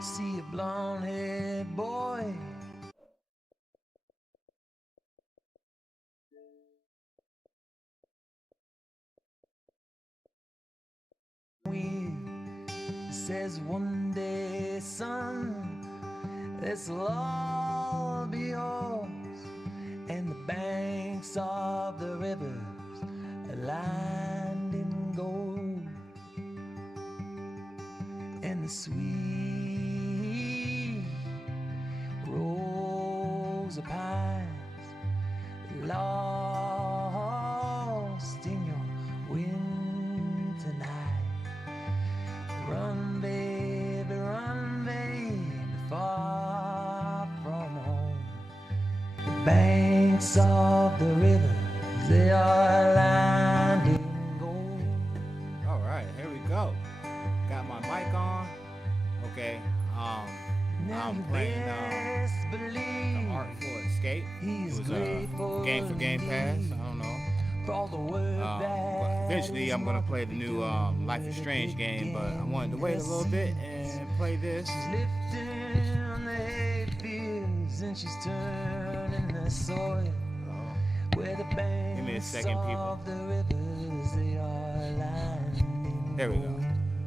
See a blonde-haired boy with, says one day, son, this'll all be yours, and the banks of the rivers are lined in gold, and the sweet rose of pines lost in your winter night. Run, baby, far from home. The banks of the rivers, they are lined in gold. All right, here we go. Got my mic on. Okay. I'm playing the Artful Escape. It was a game for Game Pass. I don't know. But eventually, I'm gonna play the new Life is Strange game, but I wanted to wait a little bit and play this. She's lifting on the hay fields and she's turning the soil. Where the banks Give me a second, people. of the rivers, they are lined in There we go.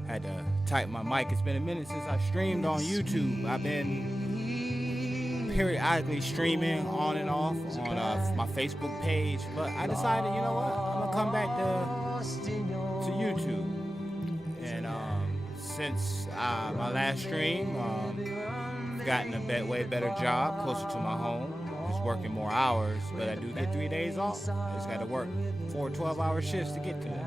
Had to tighten my mic. It's been a minute since I streamed on YouTube. I've been periodically streaming on and off on my Facebook page, but I decided, you know what, I'm gonna come back to YouTube. And since my last stream, I've gotten a way better job closer to my home. Just working more hours, but I do get 3 days off. I just got to work 4 12-hour shifts to get to it.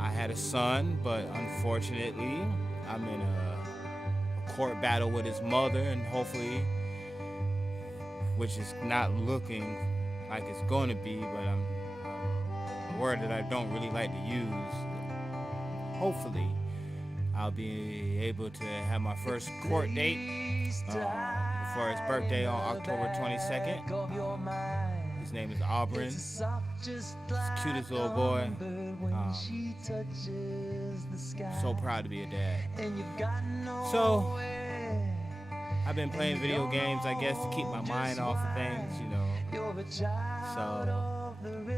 I had a son, but unfortunately, I'm in a court battle with his mother, and hopefully, which is not looking like it's going to be, but I'm a word that I don't really like to use. Hopefully, I'll be able to have my first court date before his birthday on October 22nd. His name is Auburn. He's the cutest little boy. So proud to be a dad. So, I've been playing video games, I guess, to keep my mind off of things, you know. So,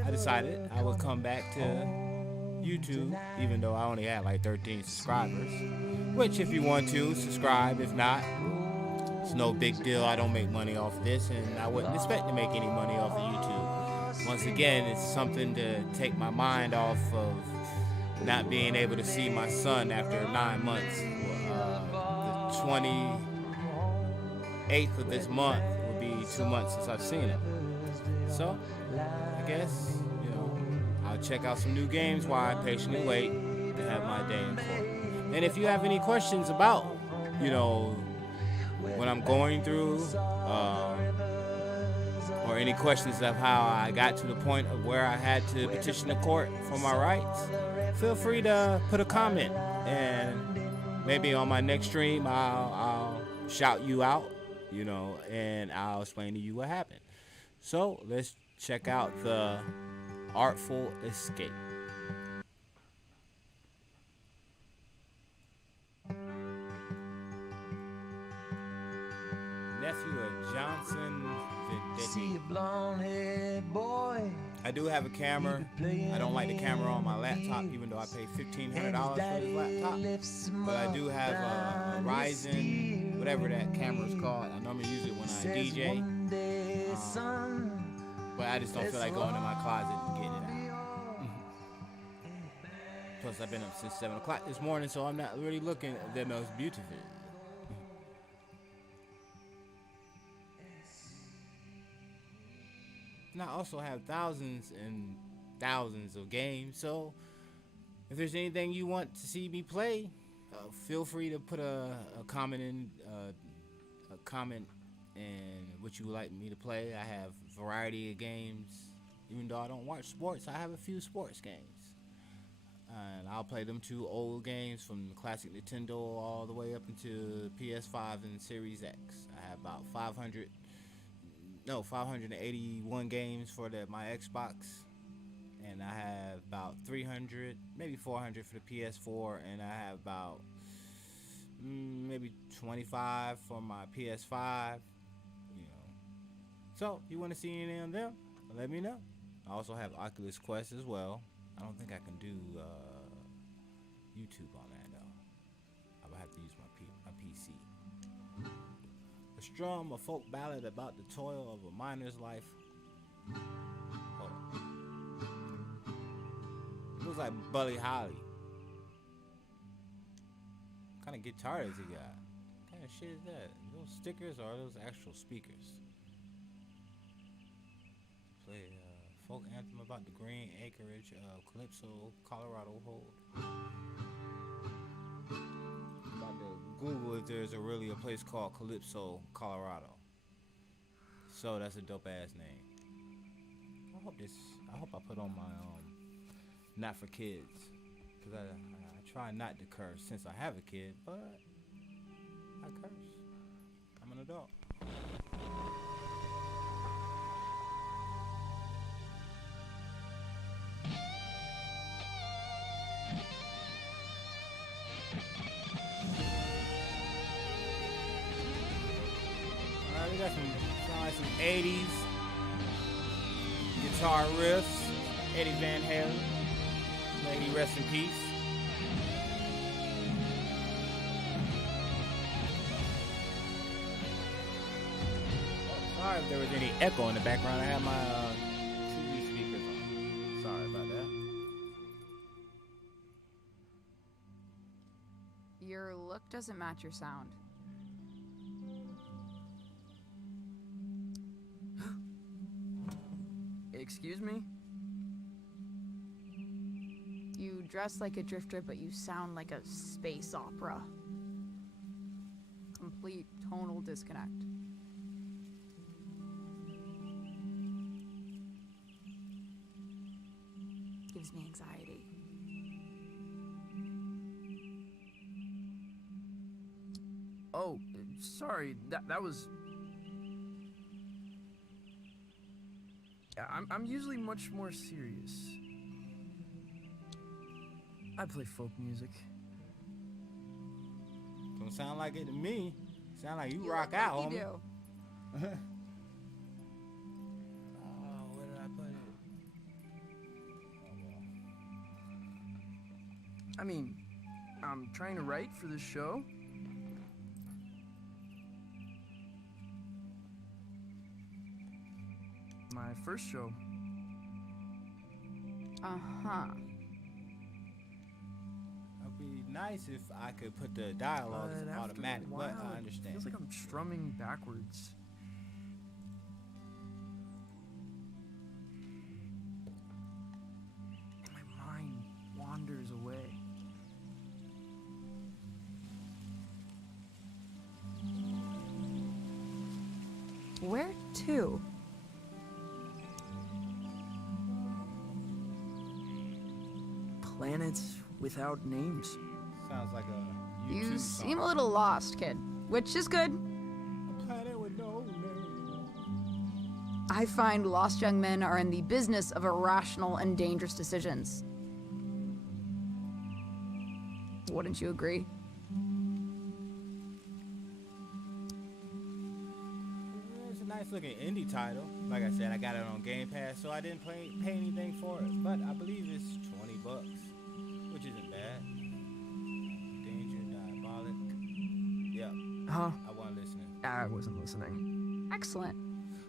I decided I would come back to YouTube, even though I only had like 13 subscribers. Which, if you want to, subscribe. If not, it's no big deal. I don't make money off of this, and I wouldn't expect to make any money off of YouTube. Once again, it's something to take my mind off of not being able to see my son after 9 months. The 28th of this month will be 2 months since I've seen him. So, I guess, you know, I'll check out some new games while I patiently wait to have my day in court. And if you have any questions about, you know, what I'm going through, or any questions of how I got to the point of where I had to petition the court for my rights, feel free to put a comment, and maybe on my next stream I'll shout you out, you know, and I'll explain to you what happened. So let's check out the Artful Escape. Nephew of Johnson See a blonde-haired boy. I do have a camera. I don't like the camera on my laptop, even though I paid $1,500 for this laptop. But I do have a Ryzen, whatever that camera is called. I normally use it when I DJ. But I just don't feel like going in my closet and getting it out. Plus, I've been up since 7 o'clock this morning, so I'm not really looking at the most beautiful. And I also have thousands and thousands of games, so if there's anything you want to see me play, feel free to put a comment in what you would like me to play. I have a variety of games. Even though I don't watch sports, I have a few sports games, and I'll play them 2 old games from the classic Nintendo all the way up into PS5 and Series X. I have about 581 games for my Xbox, and I have about 300, maybe 400 for the PS4, and I have about maybe 25 for my PS5. You know. So you want to see any of them? Let me know. I also have Oculus Quest as well. I don't think I can do YouTube on that though. I would have to use my PC. A strum, a folk ballad about the toil of a miner's life. Hold on. Looks like Buddy Holly. What kind of guitar does he got? What kind of shit is that? Those stickers or are those actual speakers? Play a folk anthem about the green acreage of Calypso, Colorado hold. About to Google if there's really a place called Calypso, Colorado. So that's a dope ass name. I hope I put on my not for kids, cause I try not to curse since I have a kid, but I curse. I'm an adult. Alright, we got some 80s guitar riffs. Eddie Van Halen. May he rest in peace. Sorry if there was any echo in the background. I have my TV speakers on. Sorry about that. Your look doesn't match your sound. Excuse me? You dress like a drifter, but you sound like a space opera. Complete tonal disconnect. Gives me anxiety. Oh, sorry. That was... I'm usually much more serious. I play folk music. Don't sound like it to me. Sound like you You rock look like out, you homie. do. Oh, where did I put it? I mean, I'm trying to write for this show. My first show. Uh-huh. It'd be nice if I could put the dialogue as after automatic, a but while, I understand. It feels like I'm strumming backwards. My mind wanders away. Where to? Planets without names. Sounds like a You YouTube seem song. a little lost, kid. Which is good. A planet with no name. I find lost young men are in the business of irrational and dangerous decisions. Wouldn't you agree? It's a nice looking indie title. Like I said, I got it on Game Pass, so I didn't pay anything for it. But I believe it's $20, which isn't bad. Danger, Diabolic. Yeah, Huh? I wasn't listening. I wasn't listening. Excellent.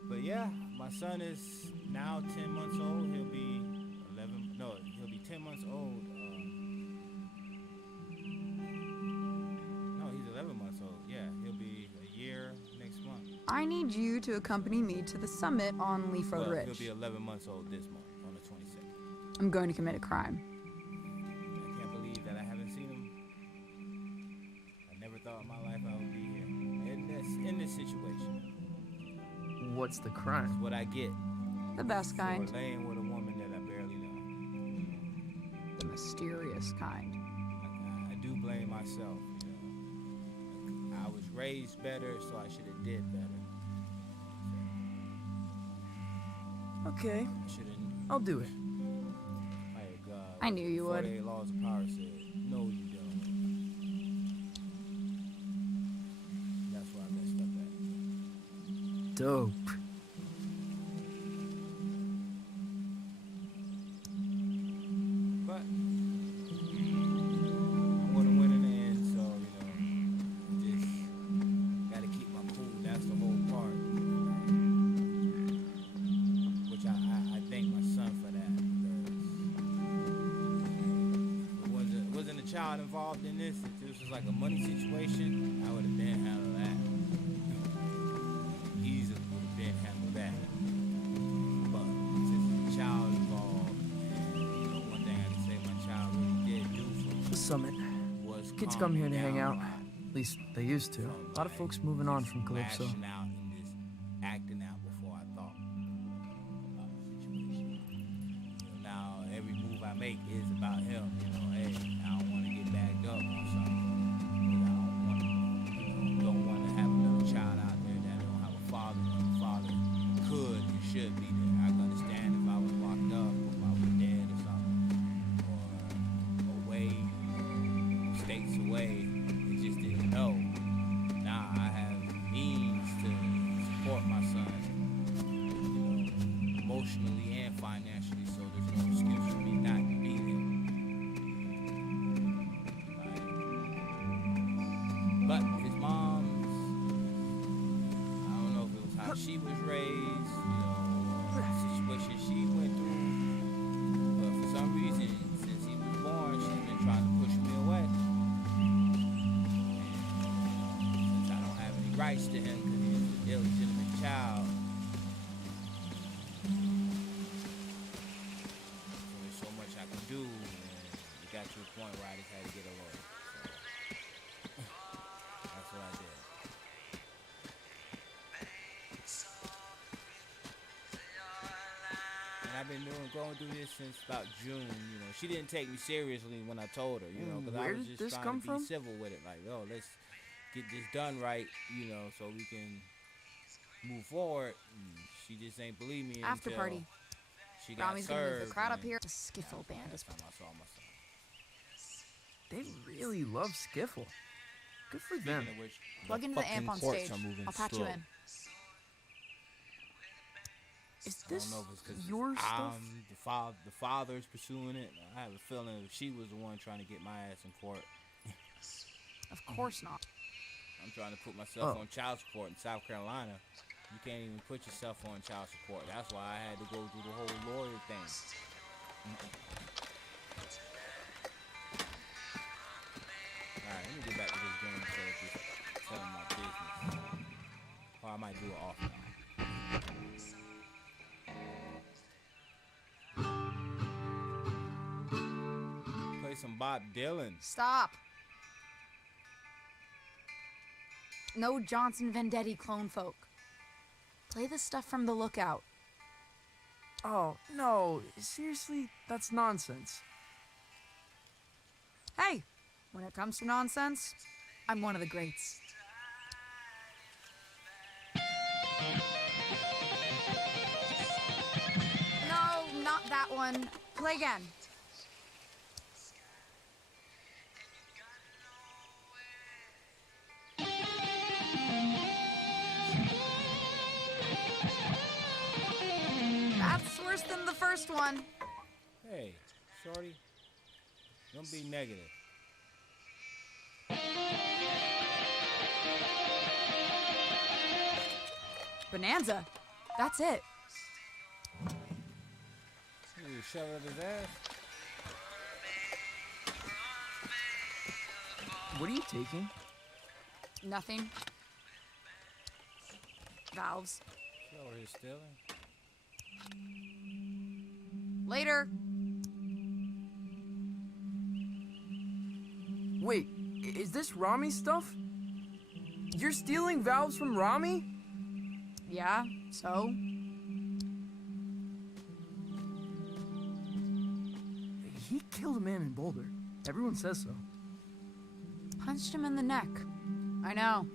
But yeah, my son is now 10 months old. He'll be 11. No, he'll be 10 months old. No, he's 11 months old. Yeah, he'll be a year next month. I need you to accompany me to the summit on Leaf Road Well, Ridge. he'll be 11 months old this month on the 22nd. I'm going to commit a crime. I can't believe that I haven't seen him. I never thought in my life I would be here in this situation. What's the It's crime? what I get The best for kind. laying with a woman that I barely know. The mysterious kind. I do blame myself. You know, I was raised better, so I should have did better. Okay, I should have. I'll do it. I knew you would. 48 Laws of Power said, no, you don't. Dope. But I'm gonna win in the end, so just gotta keep my cool. That's the whole part. Which I thank my son for that, because if it wasn't a child involved in this, if this was like a money situation, I would have been handled that. Easily would have been handled that. But since there's a child involved, and one thing I can say my child really did do for me The Summit. was Kids calm come here to down hang out. a lot. At least they used to. A lot of folks moving on from Calypso. Lashing out and just acting out before I thought about the situation. Now every move I make is about him. Hey, I don't want to get bagged up on something. Don't want to have another child out there that don't have a father when the father could and should be there. I can understand if I was locked up or if I was dead or something, or away, states away, and just didn't know. Now I have means to support my son, emotionally and financially, so there's no excuse for me not to be there. Right? But his mom's, I don't know if it was how she was raised, the situation she went through, but for some reason, since he was born, she's been trying to push me away. And since I don't have any rights to him because he's an illegitimate child, there's so much I can do, and it got to a point where I just had to get a lawyer. So that's what I did. And I've been going through this since about June. She didn't take me seriously when I told her, because I Where was did just this trying come to be from? civil with it. Like, let's get this done right, so we can move forward. And she just ain't believe me After until party. she got Rami's gonna move served. the crowd up and here. The skiffle band is. That's time I saw my son. They really love Skiffle. Good for them. Speaking of which, Plug into the amp on fucking courts stage. are moving I'll patch slow. you in. Is I don't this know if it's 'cause your stuff? the father's pursuing it. I have a feeling she was the one trying to get my ass in court. Of course not. I'm trying to put myself Oh. on child support in South Carolina. You can't even put yourself on child support. That's why I had to go through the whole lawyer thing. Alright, let me get back to this game so it's just telling my business. Or I might do it off now. Play some Bob Dylan. Stop. No Johnson Vendetti clone folk. Play the stuff from The Lookout. Oh, no. Seriously? That's nonsense. Hey, when it comes to nonsense, I'm one of the greats. No, not that one. Play again. That's worse than the first one. Hey, shorty, don't be negative. Bonanza. That's it. You shove it up his ass. What are you taking? Nothing. Valves. Show her he's stealing. Later. Wait, is this Rami's stuff? You're stealing valves from Rami? Yeah, so? He killed a man in Boulder. Everyone says so. Punched him in the neck. I know.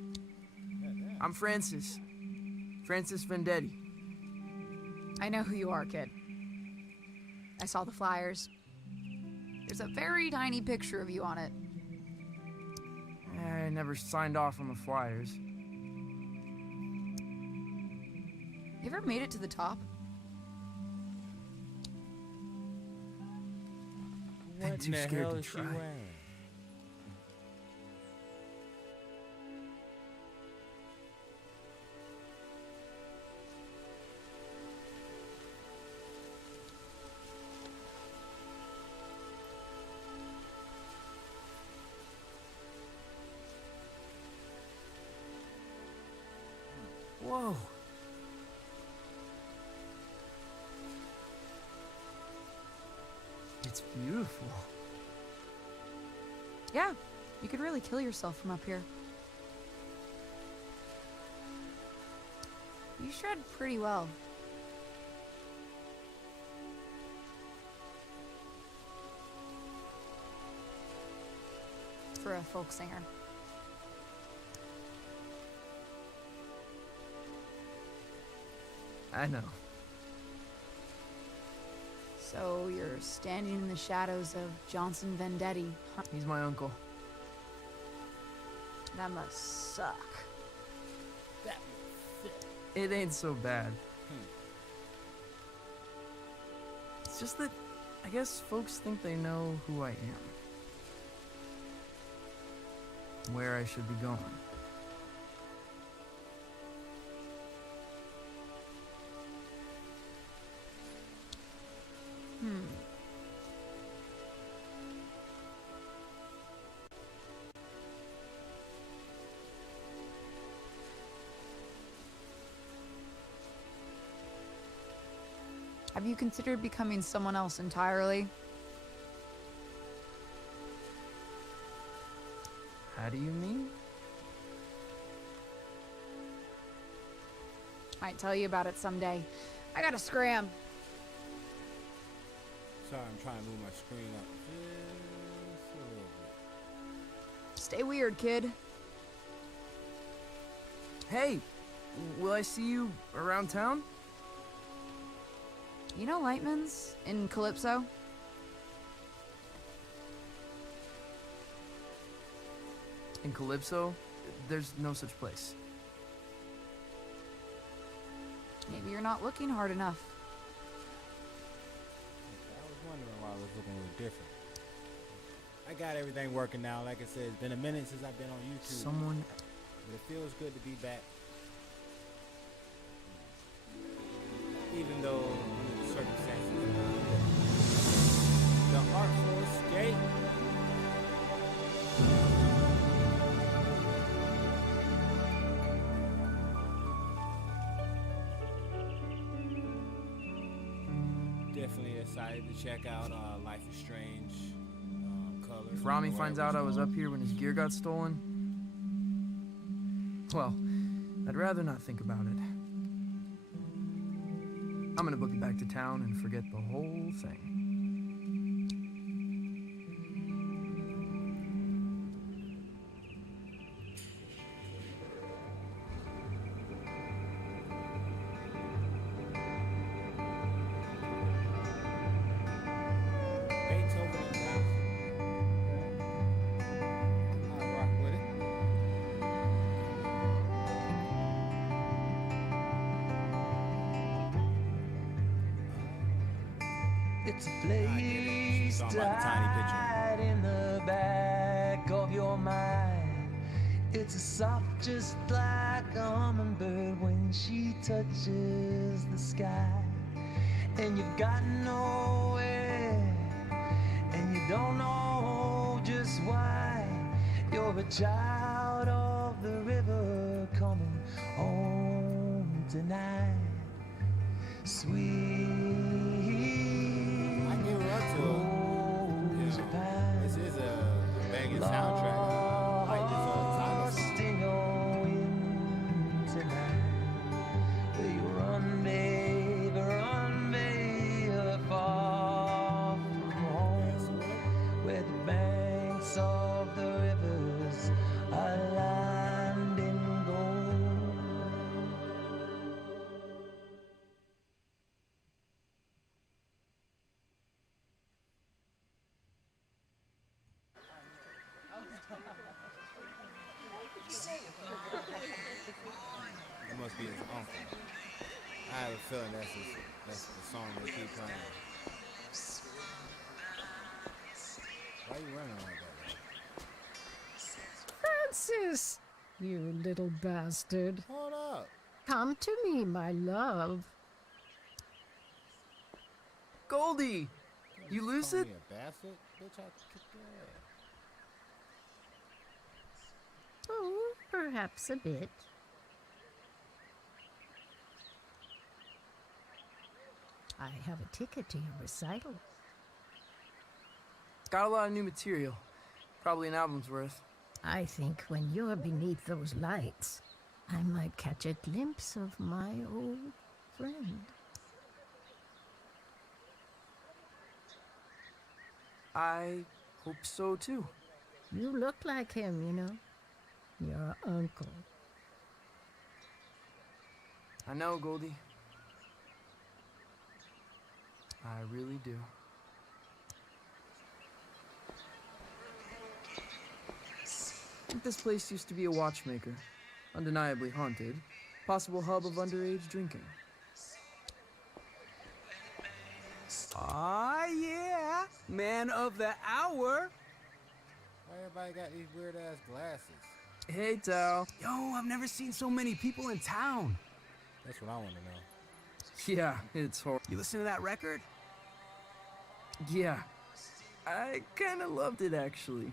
I'm Francis. Francis Vendetti. I know who you are, kid. I saw the flyers. There's a very tiny picture of you on it. I never signed off on the flyers. You ever made it to the top? What too the scared hell to is she try. wearing? Whoa. It's beautiful. Yeah, you could really kill yourself from up here. You shred pretty well. For a folk singer. I know. So you're standing in the shadows of Johnson Vendetti. Huh? He's my uncle. That must suck. It ain't so bad. It's just that I guess folks think they know who I am. Where I should be going. Have you considered becoming someone else entirely? How do you mean? Might tell you about it someday. I gotta scram. Sorry, I'm trying to move my screen up just a little bit. Stay weird, kid. Hey, will I see you around town? You know Lightman's in Calypso? In Calypso, there's no such place. Maybe you're not looking hard enough. I was wondering why I was looking a little different. I got everything working now. Like I said, it's been a minute since I've been on YouTube. Someone... But it feels good to be back. Even though the circumstances. The Artful Escape. Definitely excited to check out Life is Strange. Color. If Rami finds out I was up here when his gear got stolen, well, I'd rather not think about it. I'm gonna book it back to town and forget the whole thing. Beethoven and Ralph. I'll rock with it. It's a I get it. place She's talking about the tiny picture. hide in the back of your mind. It's a soft just like a hummingbird when she touches the sky. And you've got nowhere, and you don't know just why. You're a child of the river coming home tonight. Sweet. I give her up to her. You know, this is a banging soundtrack. I like this title song. Lost in your wind tonight. Where you run, babe, far from home. Where the banks of the rivers are lined in gold. It must be his uncle. I have a feeling that's the song they keep playing. Why are you running like that? Francis, you little bastard. Hold up. Come to me, my love. Goldie, you Call lucid? me a bastard? Bitch, I kicked your ass. Oh, perhaps a bit. I have a ticket to your recital. Got a lot of new material. Probably an album's worth. I think when you're beneath those lights, I might catch a glimpse of my old friend. I hope so too. You look like him, you know. Your uncle. I know, Goldie. I really do. I think this place used to be a watchmaker. Undeniably haunted. Possible hub of underage drinking. Ah, yeah. Man of the hour. Why everybody got these weird ass glasses? Hey, Tao. Yo, I've never seen so many people in town. That's what I want to know. Yeah, it's horrible. You listen to that record? Yeah. I kinda loved it, actually.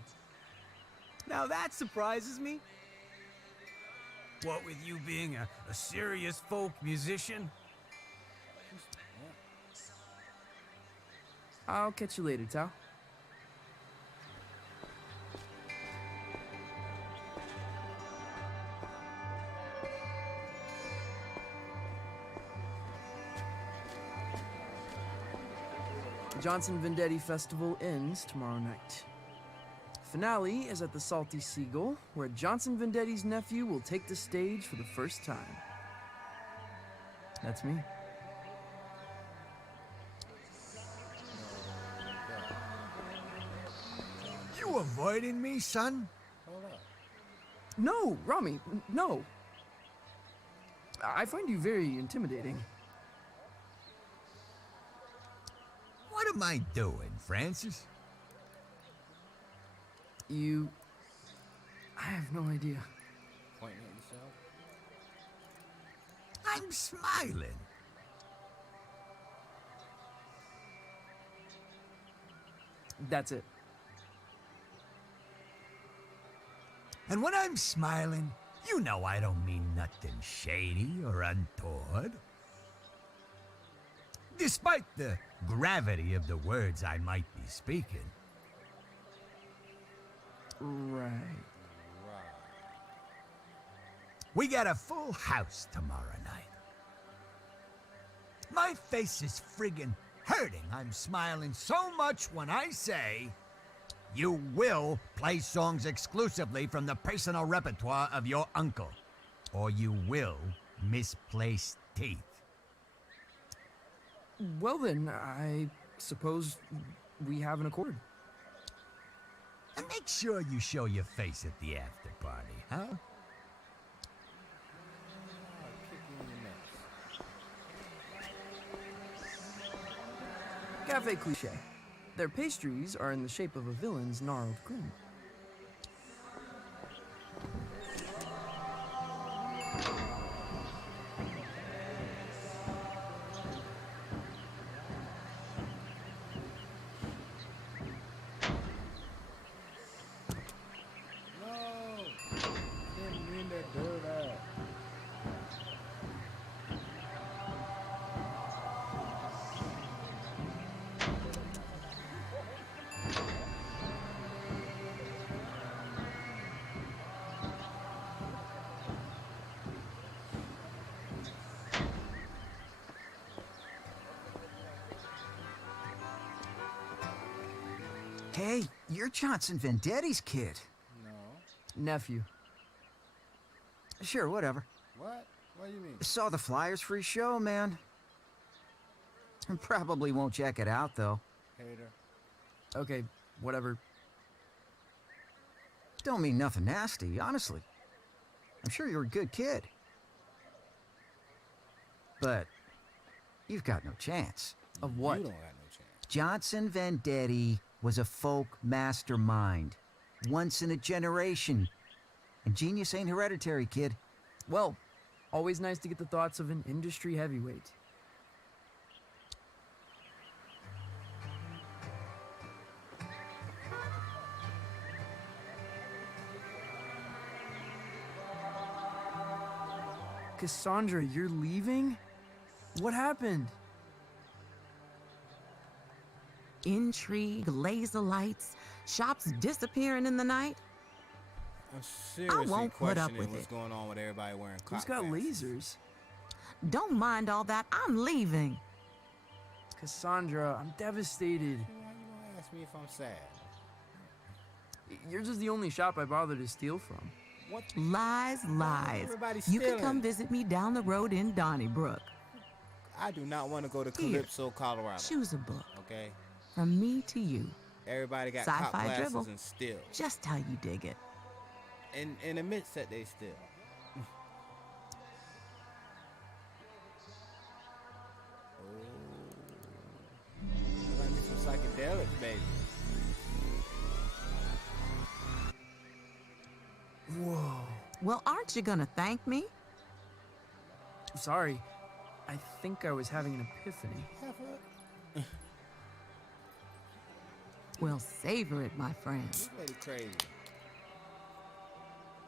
Now that surprises me. What with you being a serious folk musician? I'll catch you later, Tao. The Johnson Vendetti Festival ends tomorrow night. Finale is at the Salty Seagull, where Johnson Vendetti's nephew will take the stage for the first time. That's me. You avoiding me, son? Hold up. No, Rami, no. I find you very intimidating. What am I doing, Francis? I have no idea. Pointing at yourself? I'm smiling. That's it. And when I'm smiling, you know I don't mean nothing shady or untoward. Despite the gravity of the words I might be speaking. Right. We got a full house tomorrow night. My face is friggin' hurting. I'm smiling so much when I say, you will play songs exclusively from the personal repertoire of your uncle, or you will misplace teeth. Well then, I suppose we have an accord. And make sure you show your face at the after party, huh? Cafe cliche. Their pastries are in the shape of a villain's gnarled grin. Hey, you're Johnson Vendetti's kid. No. Nephew. Sure, whatever. What? What do you mean? Saw the flyers for his show, man. Probably won't check it out, though. Hater. Okay, whatever. Don't mean nothing nasty, honestly. I'm sure you're a good kid. But you've got no chance. Of what? You don't got no chance. Johnson Vendetti was a folk mastermind. Once in a generation. And genius ain't hereditary, kid. Well, always nice to get the thoughts of an industry heavyweight. Cassandra, you're leaving? What happened? Intrigue, laser lights, shops disappearing in the night. I'm seriously won't put up questioning with what's it. going on with everybody wearing clock Who's got glasses. lasers? Don't mind all that. I'm leaving. Cassandra, I'm devastated. Why you gonna ask me if I'm sad? Yours is the only shop I bother to steal from. What? Lies, lies. Everybody's You can stealing. come visit me down the road in Donnybrook. I do not want to go to Here. Calypso, Colorado. Choose a book. Okay? From me to you. Everybody got Sci-fi cop glasses dribble. and steal. Just how you dig it. And admits that they steal. Like me some psychedelics, baby. Whoa. Well, aren't you gonna thank me? Sorry. I think I was having an epiphany. Have a Well, savor it, my friend. this lady crazy.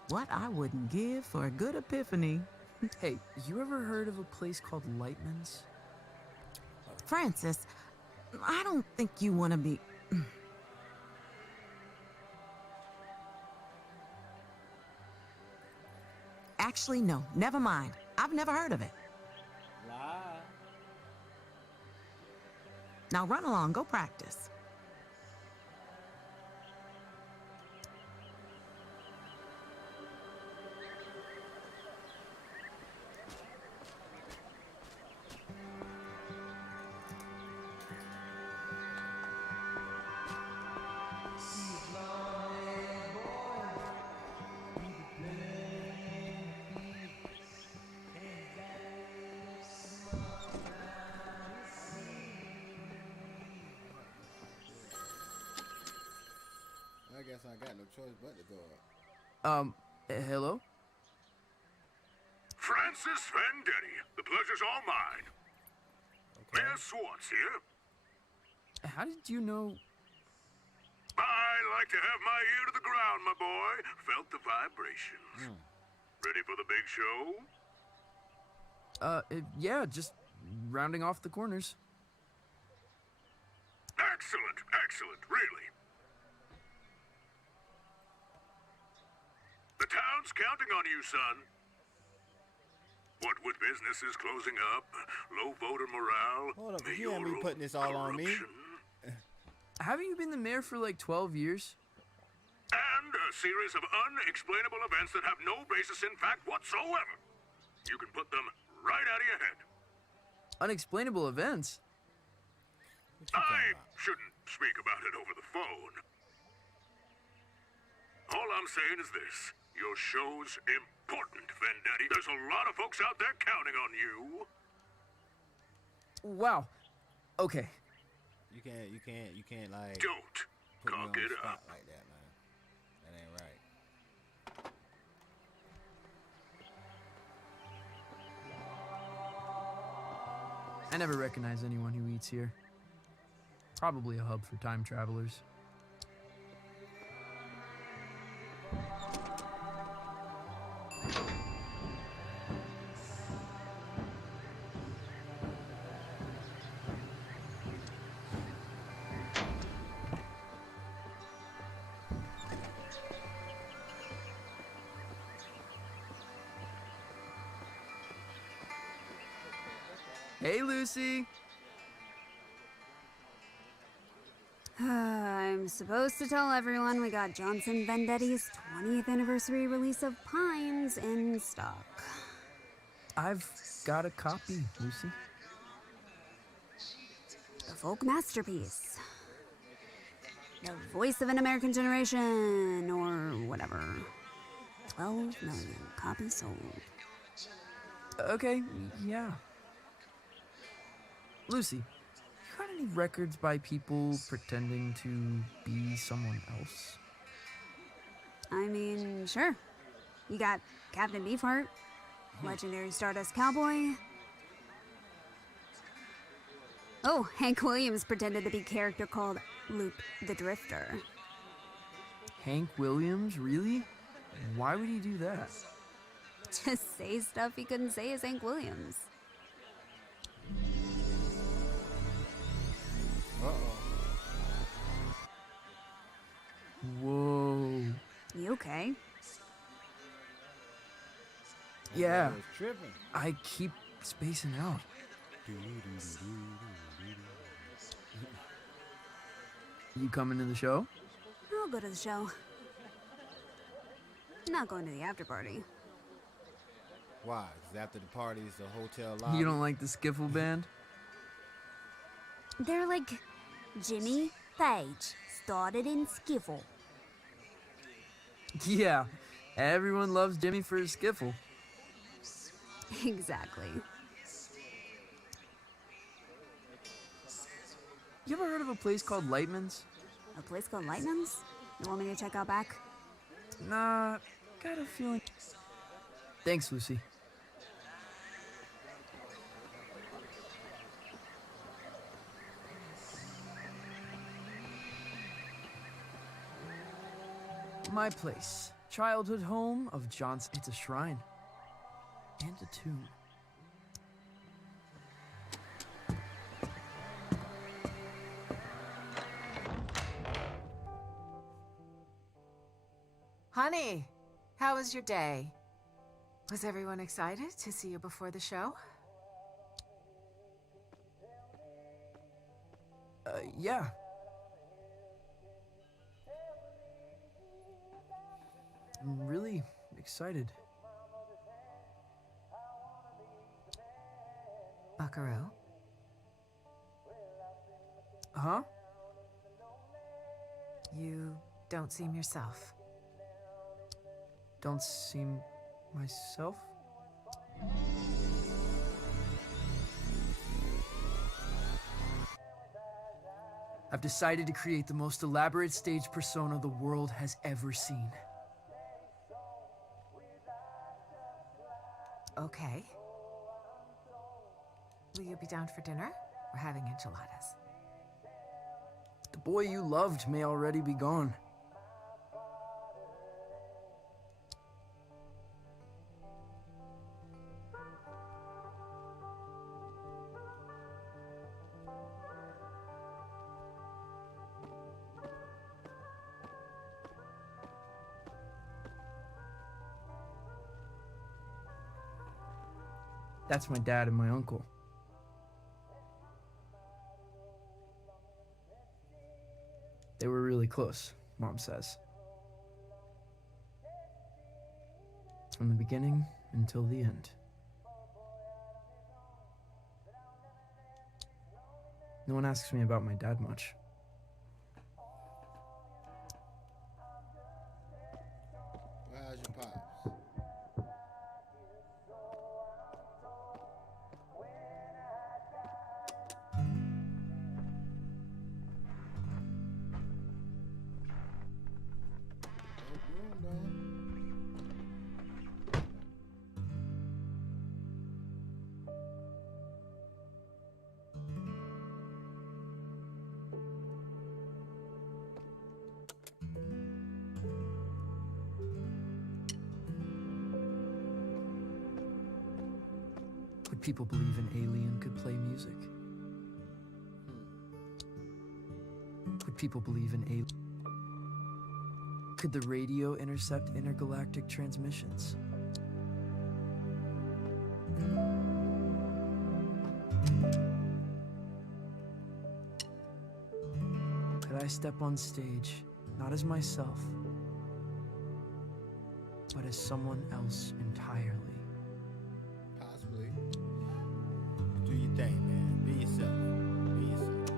What I wouldn't give for a good epiphany. Hey, you ever heard of a place called Lightman's? Francis, I don't think you want to be... Actually, no. Never mind. I've never heard of it. Lie. Now run along. Go practice. I guess I got no choice but to go up. Hello? Francis Vendetti, the pleasure's all mine. Mayor Swartz here. How did you know? I like to have my ear to the ground, my boy. Felt the vibrations. Ready for the big show? Yeah, just rounding off the corners. Excellent, excellent, really. The town's counting on you, son. What with businesses closing up, low voter morale, Hold up, you and me putting this all on me? corruption, Haven't you been the mayor for like 12 years? and a series of unexplainable events that have no basis in fact whatsoever. You can put them right out of your head. Unexplainable events? What you I talking about? shouldn't speak about it over the phone. All I'm saying is this. Your show's important, Vendetti. There's a lot of folks out there counting on you. Wow. Okay. You can't like Don't put me on cock the it spot up. like that, man. That ain't right. I never recognize anyone who eats here. Probably a hub for time travelers. Hey, Lucy. I'm supposed to tell everyone we got Johnson Vendetti's 20th anniversary release of Pines in stock. I've got a copy, Lucy. The folk masterpiece. The voice of an American generation, or whatever. 12 million copies sold. Okay, yeah. Lucy, you got any records by people pretending to be someone else? I mean, sure. You got Captain Beefheart, legendary Stardust Cowboy. Oh, Hank Williams pretended to be a character called Luke the Drifter. Hank Williams? Really? Why would he do that? Just say stuff he couldn't say as Hank Williams. Whoa. You okay? Yeah, Tripping. I keep spacing out. You coming to the show? I'll go to the show. Not going to the after party. Why? Because after the party is the hotel lobby. You don't like the skiffle band? They're like Jimmy Page, started in skiffle. Yeah, everyone loves Jimmy for his skiffle. Exactly. You ever heard of a place called Lightman's? A place called Lightman's? You want me to check out back? Nah, got a feeling. Thanks, Lucy. My place. Childhood home of Johnson. It's a shrine. And a tomb. Honey, how was your day? Was everyone excited to see you before the show? Yeah. I'm really excited. Buckaroo? Huh? You don't seem yourself. Don't seem myself? I've decided to create the most elaborate stage persona the world has ever seen. Okay. Will you be down for dinner? We're having enchiladas. The boy you loved may already be gone. That's my dad and my uncle. They were really close, Mom says. From the beginning until the end. No one asks me about my dad much. How's your pops? Would people believe an alien could play music? Would people believe an alien? Could the radio intercept intergalactic transmissions? Could I step on stage, not as myself, but as someone else entirely? Possibly. Do your thing, man. Be yourself. Be yourself.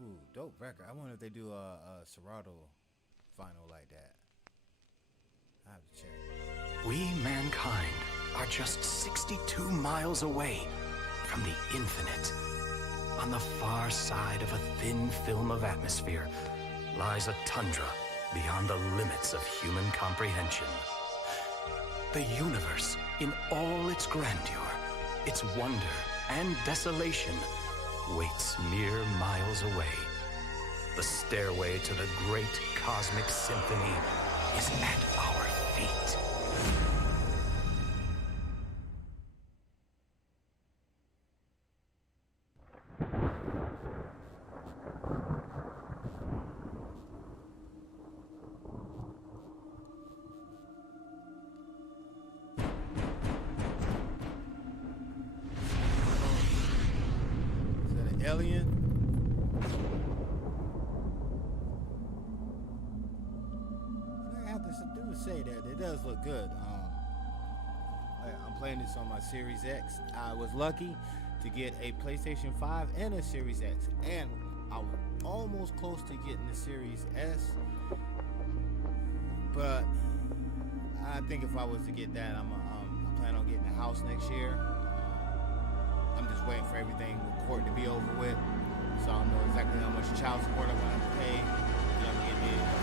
Ooh, dope record. I wonder if they do a Serato Final like that. I have to check. We, mankind, are just 62 miles away from the infinite. On the far side of a thin film of atmosphere lies a tundra beyond the limits of human comprehension. The universe, in all its grandeur, its wonder and desolation, waits mere miles away. The stairway to the great cosmic symphony is at our feet. Alien. I have to do is say that it does look good. I'm playing this on my Series X. I was lucky to get a PlayStation 5 and a Series X, and I was almost close to getting the Series S. But I think if I was to get that, I plan on getting a house next year. I'm just waiting for everything with court to be over with, so I don't know exactly how much child support I'm gonna have to pay. You know, get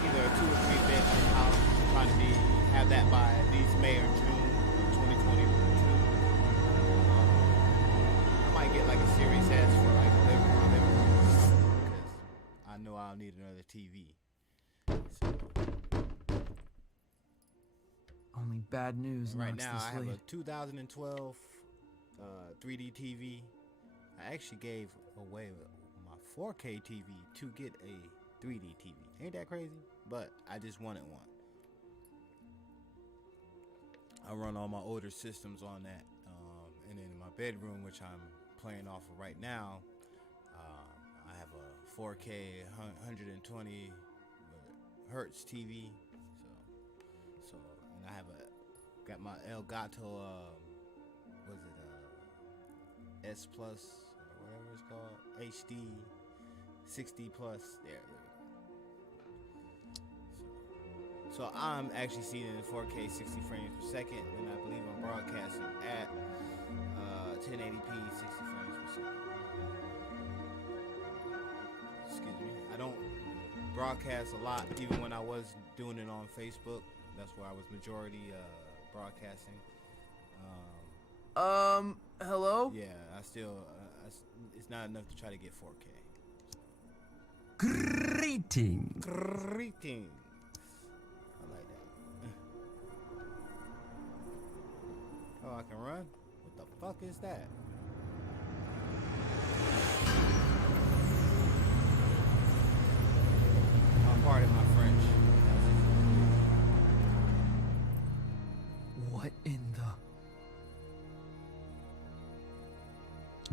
either a 2 or 3 bedroom house. I'm trying to have that by at least May or June of 2022. I might get like a Series S for like a living room, because I know I'll need another TV. So. Only bad news. Right now, I have a 2012. 3D TV. I actually gave away my 4K TV to get a 3D TV. Ain't that crazy? But I just wanted one. I run all my older systems on that. And then in my bedroom, which I'm playing off of right now, I have a 4K 120 hertz TV. So and I have got my Elgato was it S Plus or whatever it's called, HD 60 plus there. So I'm actually seeing it in 4K 60 frames per second, and I believe I'm broadcasting at 1080p 60 frames per second. Excuse me. I don't broadcast a lot, even when I was doing it on Facebook. That's where I was majority broadcasting. Hello? Yeah, I still, it's not enough to try to get 4K. Greetings. Greetings. I like that. Oh, I can run? What the fuck is that? Pardon my French. What in the...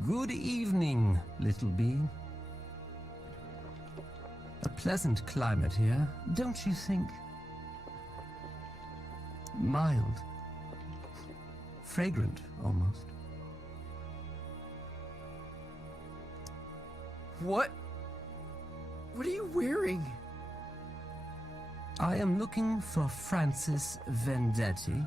Good evening, little being. A pleasant climate here, don't you think? Mild. Fragrant, almost. What? What are you wearing? I am looking for Francis Vendetti.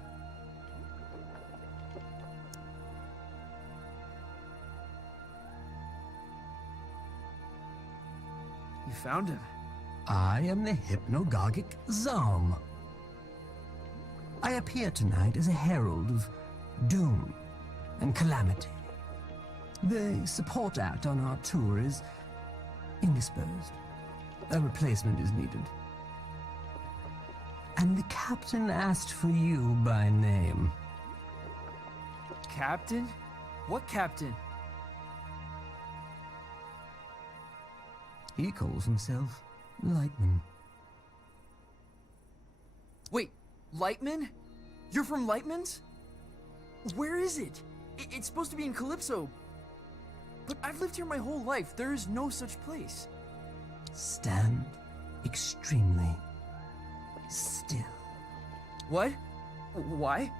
You found him. I am the hypnagogic Zom. I appear tonight as a herald of doom and calamity. The support act on our tour is indisposed. A replacement is needed. And the captain asked for you by name. Captain? What captain? He calls himself Lightman. Wait, Lightman? You're from Lightman's? Where is it? It's supposed to be in Calypso. But I've lived here my whole life. There is no such place. Stand extremely still. What? Why?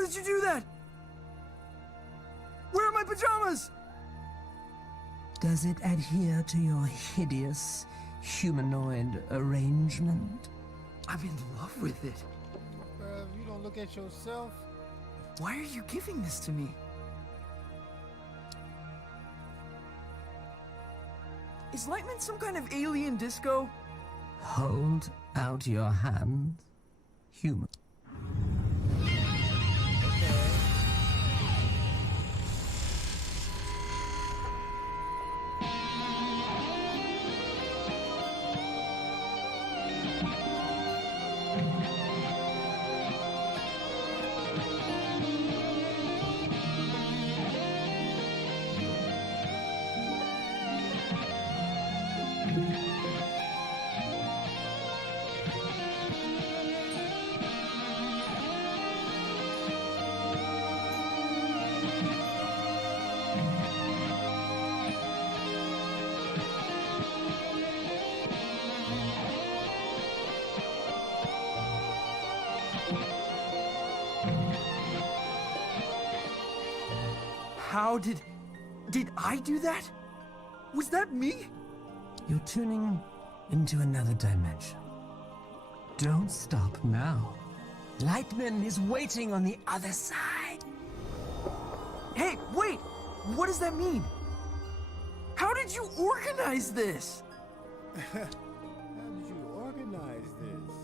did you do that? Where are my pajamas? Does it adhere to your hideous humanoid arrangement? I'm in love with it. Bruh, if you don't look at yourself. Why are you giving this to me? Is Lightman some kind of alien disco? Hold out your hands, human. How did I do that? Was that me? You're tuning into another dimension. Don't stop now. Lightman is waiting on the other side. Hey, wait! What does that mean? How did you organize this? How did you organize this?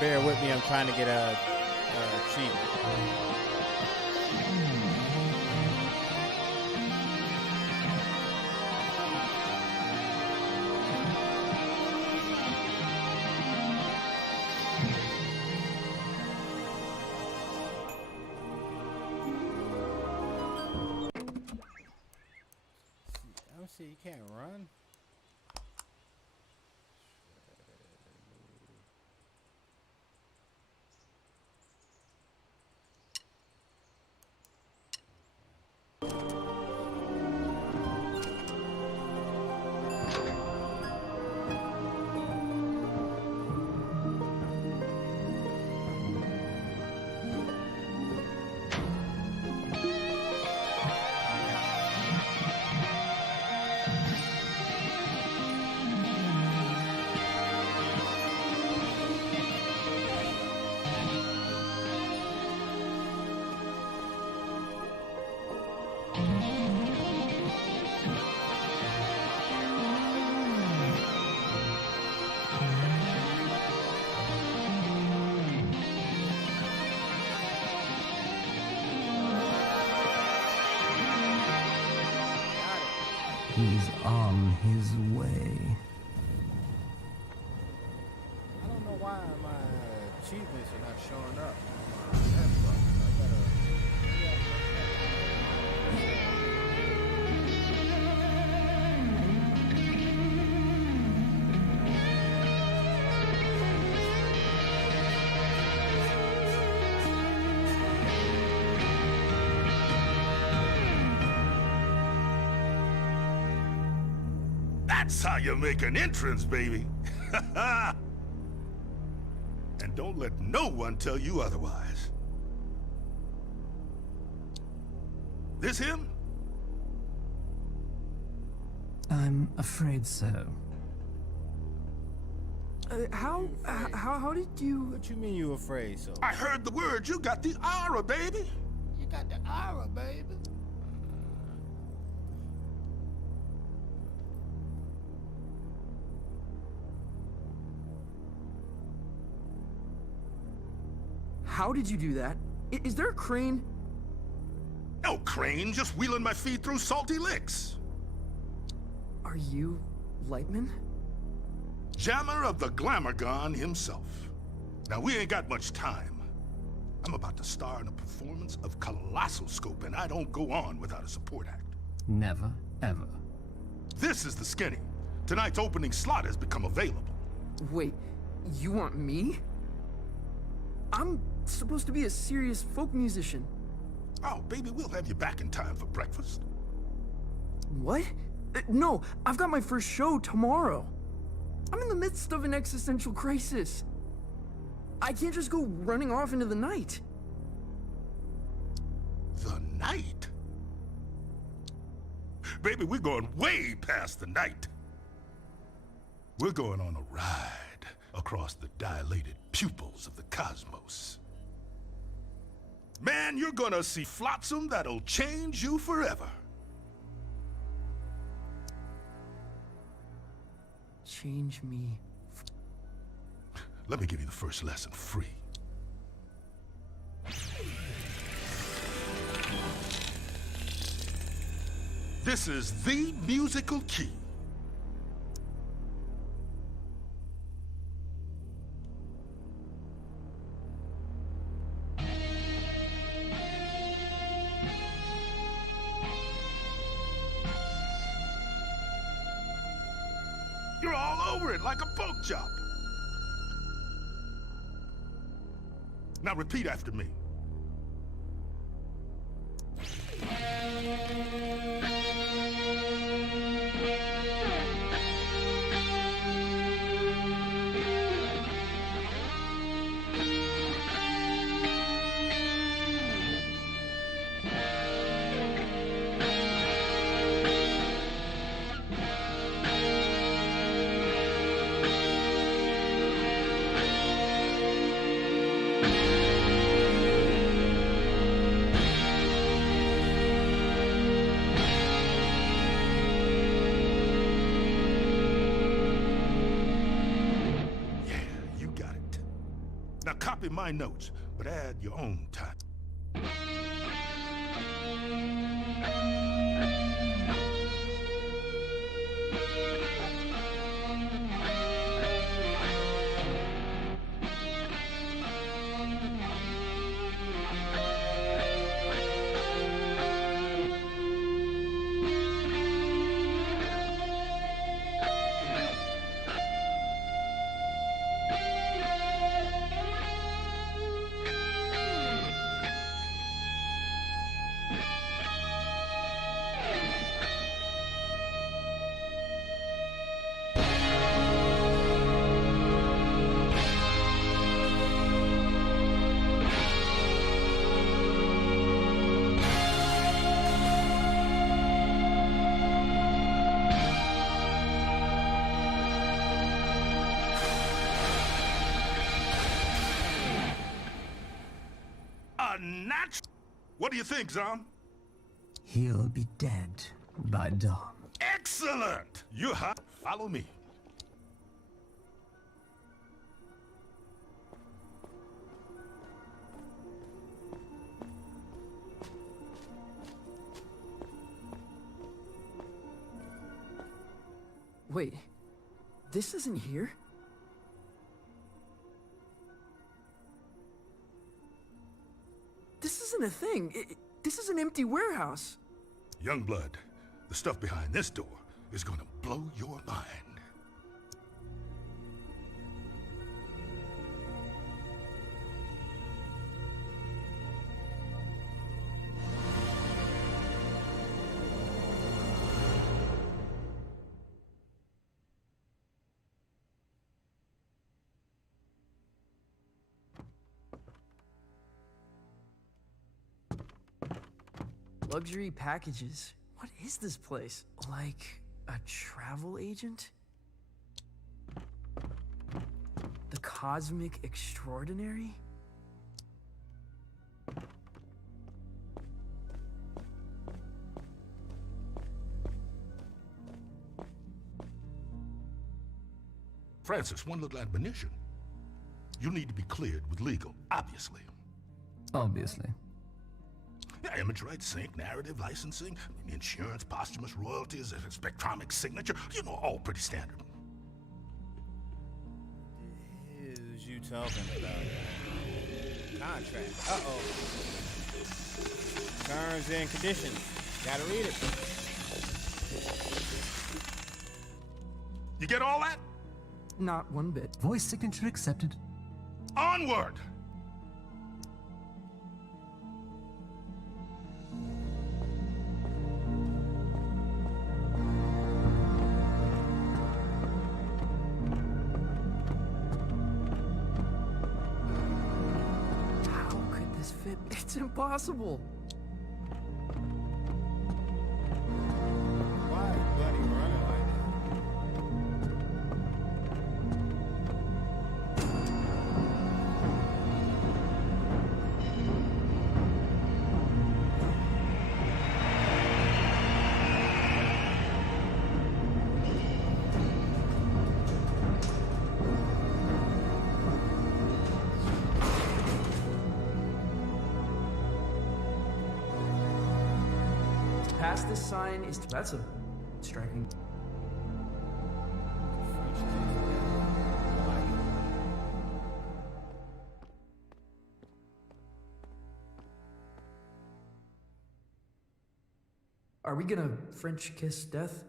Bear with me, I'm trying to get a achievement. I don't see, you can't run. He's on his way. I don't know why my achievements are not showing up. That's how you make an entrance, baby. And And don't let no one tell you otherwise. This him? I'm afraid so. How did you... What you mean you afraid so? I heard the word. You got the aura, baby. You got the aura, baby. How did you do that? Is there a crane? No crane, just wheeling my feet through salty licks. Are you Lightman? Jammer of the Glamourgon himself. Now, we ain't got much time. I'm about to star in a performance of Colossal Scope, and I don't go on without a support act. Never, ever. This is the Skinny. Tonight's opening slot has become available. Wait, you want me? I'm supposed to be a serious folk musician. Oh, baby, we'll have you back in time for breakfast. What? No, I've got my first show tomorrow. I'm in the midst of an existential crisis. I can't just go running off into the night. The night? Baby, we're going way past the night. We're going on a ride across the dilated pupils of the cosmos. Man, you're gonna see flotsam that'll change you forever. Change me. Let me give you the first lesson free. This is the musical key. You're all over it like a pork chop. Now repeat after me. Copy my notes, but add your own time. What do you think, Zom? He'll be dead by dawn. Excellent! You're hot. Follow me. Wait, this isn't here? This isn't a thing. This is an empty warehouse. Youngblood, the stuff behind this door is gonna blow your mind. Luxury packages. What is this place? Like a travel agent? The Cosmic Extraordinary? Francis, one little admonition. You need to be cleared with legal, obviously. Obviously. Yeah, image rights, sync, narrative, licensing, insurance, posthumous royalties, a spectromic signature. You know, all pretty standard. Who's you talking about? Contract. Uh-oh. Terms and conditions. Gotta read it. You get all that? Not one bit. Voice signature accepted. Onward! How could this fit? It's impossible. Why is Buddy running like that? Past this sign is that's a striking. Are we gonna French kiss death?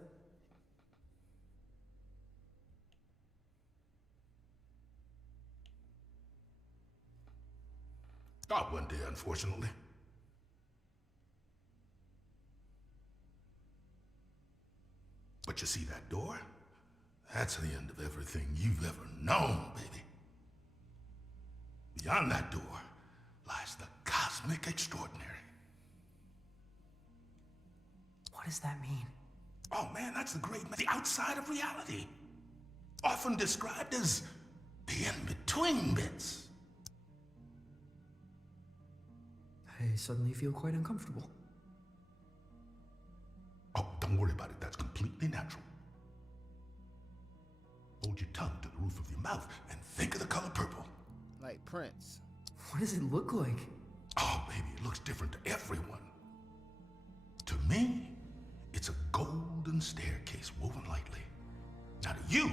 Not one day, unfortunately. But you see that door? That's the end of everything you've ever known, baby. Beyond that door lies the Cosmic Extraordinary. What does that mean? Oh man, that's the outside of reality. Often described as the in-between bits. I suddenly feel quite uncomfortable. Oh, don't worry about it. That's completely natural. Hold your tongue to the roof of your mouth and think of the color purple. Like Prince. What does it look like? Oh, baby, it looks different to everyone. To me, it's a golden staircase woven lightly. Now to you,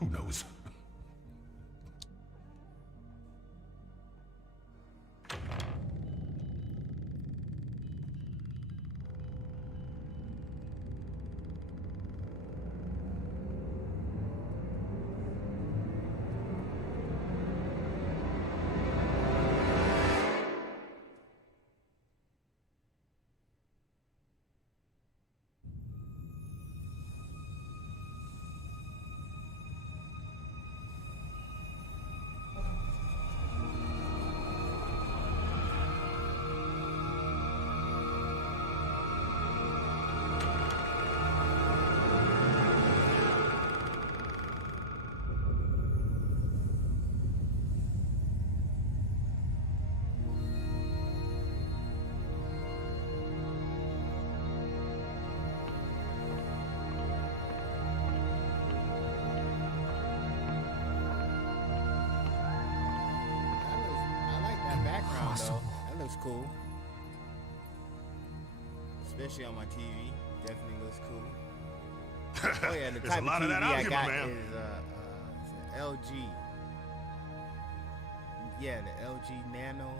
who knows? Though. That looks cool. Especially on my TV. Definitely looks cool. Oh yeah, the type of TV I got is it's an LG. Yeah, the LG Nano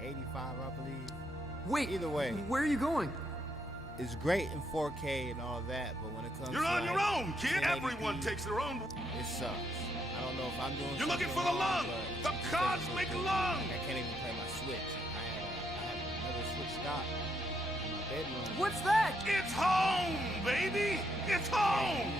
85, I believe. Wait, either way, where are you going? It's great in 4K and all that, but when it comes You're to on like your own, kid. 1080p, Everyone takes their own. It sucks. I don't know if I'm doing. You're looking for the wrong, lung, the cosmic lung. I can't even play my Switch. I had another Switch dock in my bedroom. What's that? It's home, baby. It's home.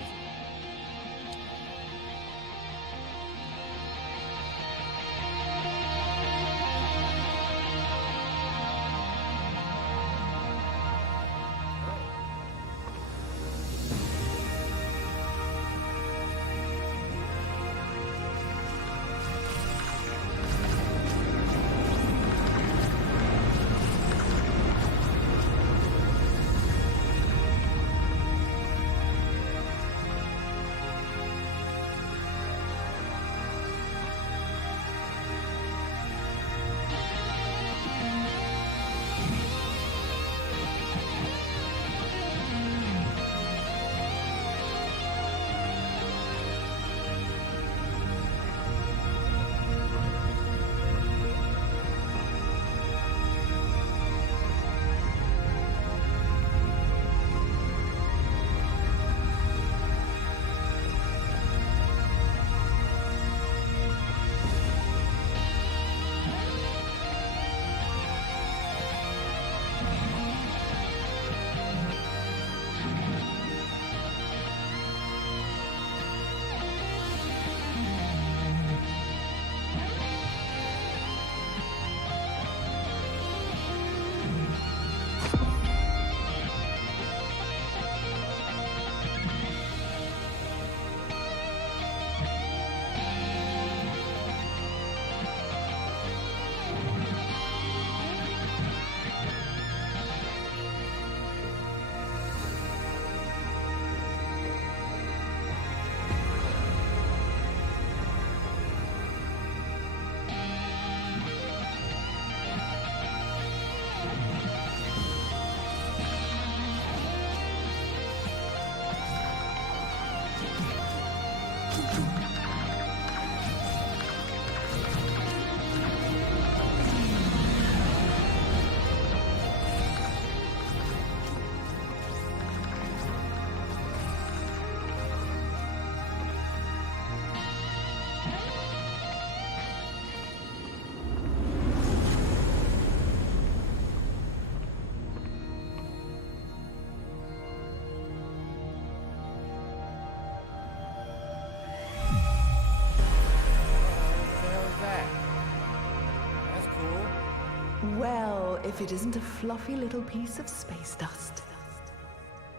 Well, if it isn't a fluffy little piece of space dust.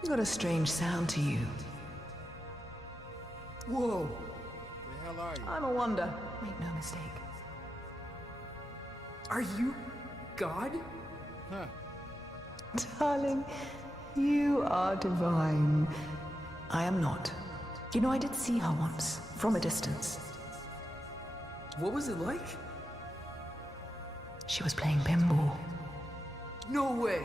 Got a strange sound to you. Whoa. The hell are you? I'm a wonder. Make no mistake. Are you God? Huh. Darling, you are divine. I am not. You know, I did see her once, from a distance. What was it like? She was playing pinball. No way!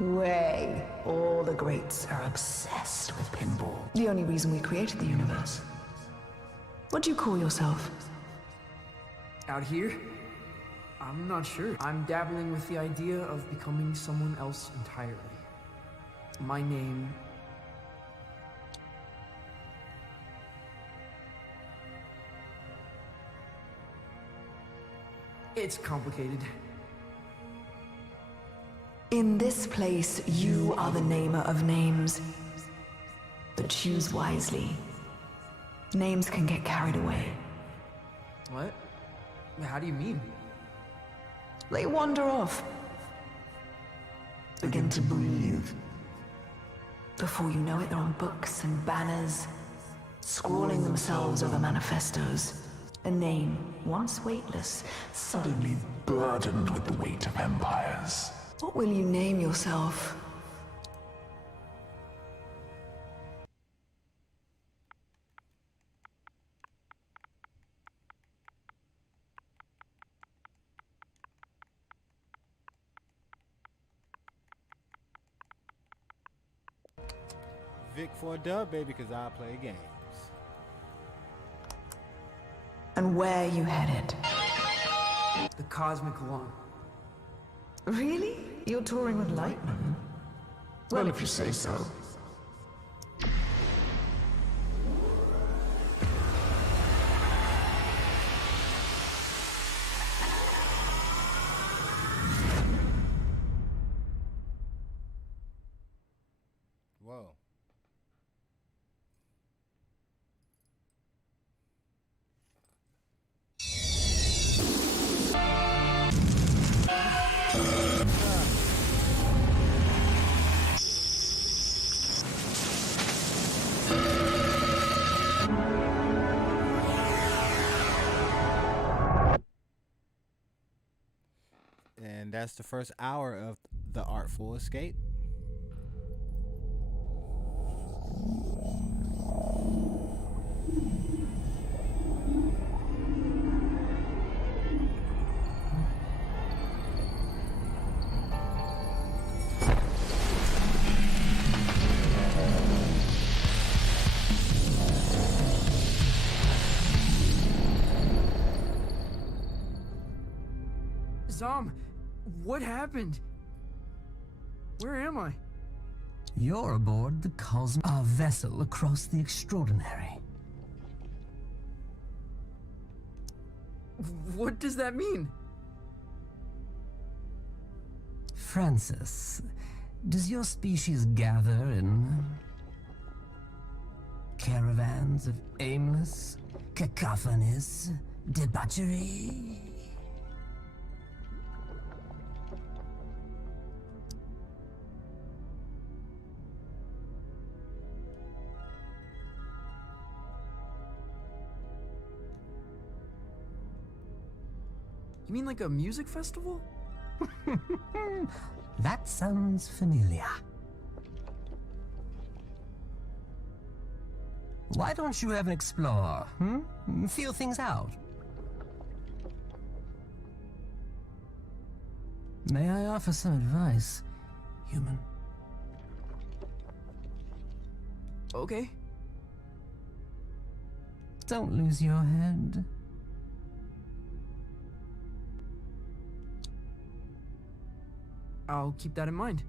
Way. All the greats are obsessed with pinball. The only reason we created the universe. What do you call yourself? Out here? I'm not sure. I'm dabbling with the idea of becoming someone else entirely. My name... It's complicated. In this place, you are the namer of names. But choose wisely. Names can get carried away. What? How do you mean? They wander off. Begin to breathe. Before you know it, they're on books and banners, scrawling themselves over manifestos. A name, once weightless, suddenly burdened with the weight of empires. What will you name yourself? Vic for a dub, baby, because I play games. And where you headed? The Cosmic Lawn. Really? You're touring with Lightman? Well, if you say so. Whoa. And that's the first hour of the Artful Escape. Zom, what happened? Where am I? You're aboard the Cosmic, our vessel across the extraordinary. What does that mean? Francis, does your species gather in caravans of aimless, cacophonous debauchery? You mean like a music festival? That sounds familiar. Why don't you have an explore, Feel things out. May I offer some advice, human? Okay. Don't lose your head. I'll keep that in mind.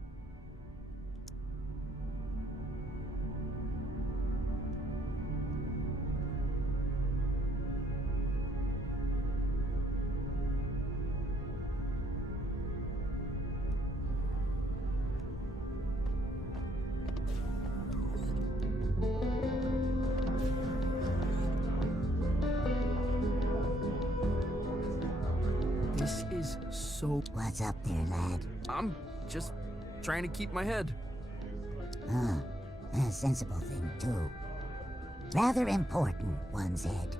This is so... What's up there, lad? I'm just trying to keep my head. A sensible thing, too. Rather important, one said.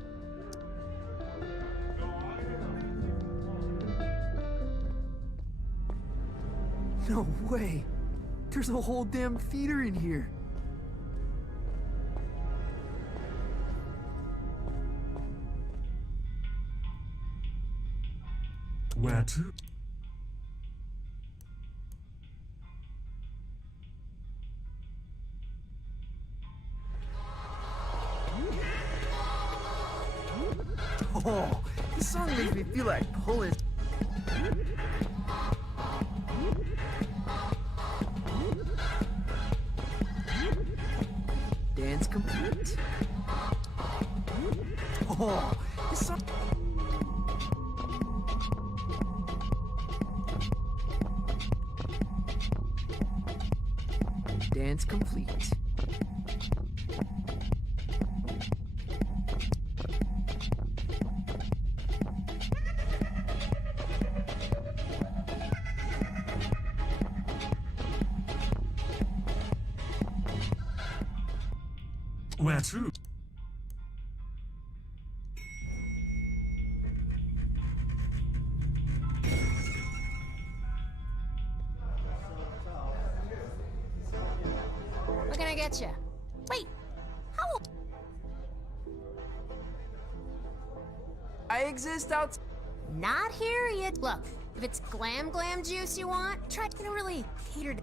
No way! There's a whole damn theater in here. Where to? Oh, this song makes me feel like pulling. Dance complete. Oh, this song. Dance complete. Where to? We're gonna get you. Wait, how? I exist out. Not here yet. Look, if it's glam juice you want, try to really cater to.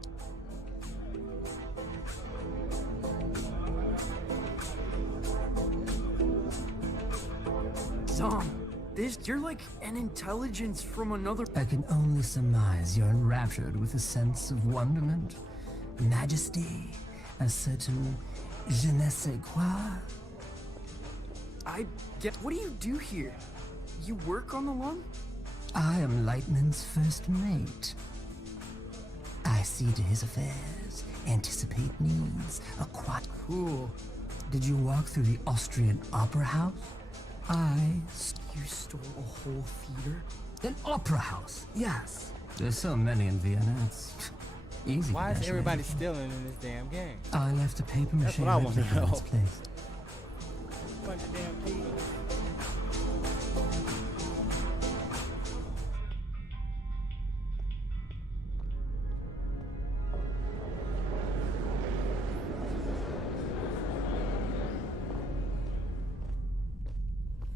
Zom, you're like an intelligence from another. I can only surmise you're enraptured with a sense of wonderment, majesty, a certain je ne sais quoi. I get. What do you do here? You work on the lung? I am Lightman's first mate. I see to his affairs, anticipate needs, acquire. Cool. Did you walk through the Austrian opera house? You stole a whole theater? An opera house, yes. There's so many in Vienna, it's easy. Why to is dash everybody away. stealing in this damn game? I left a paper mache That's what I want to replica in know. its place. Bunch of damn thieves.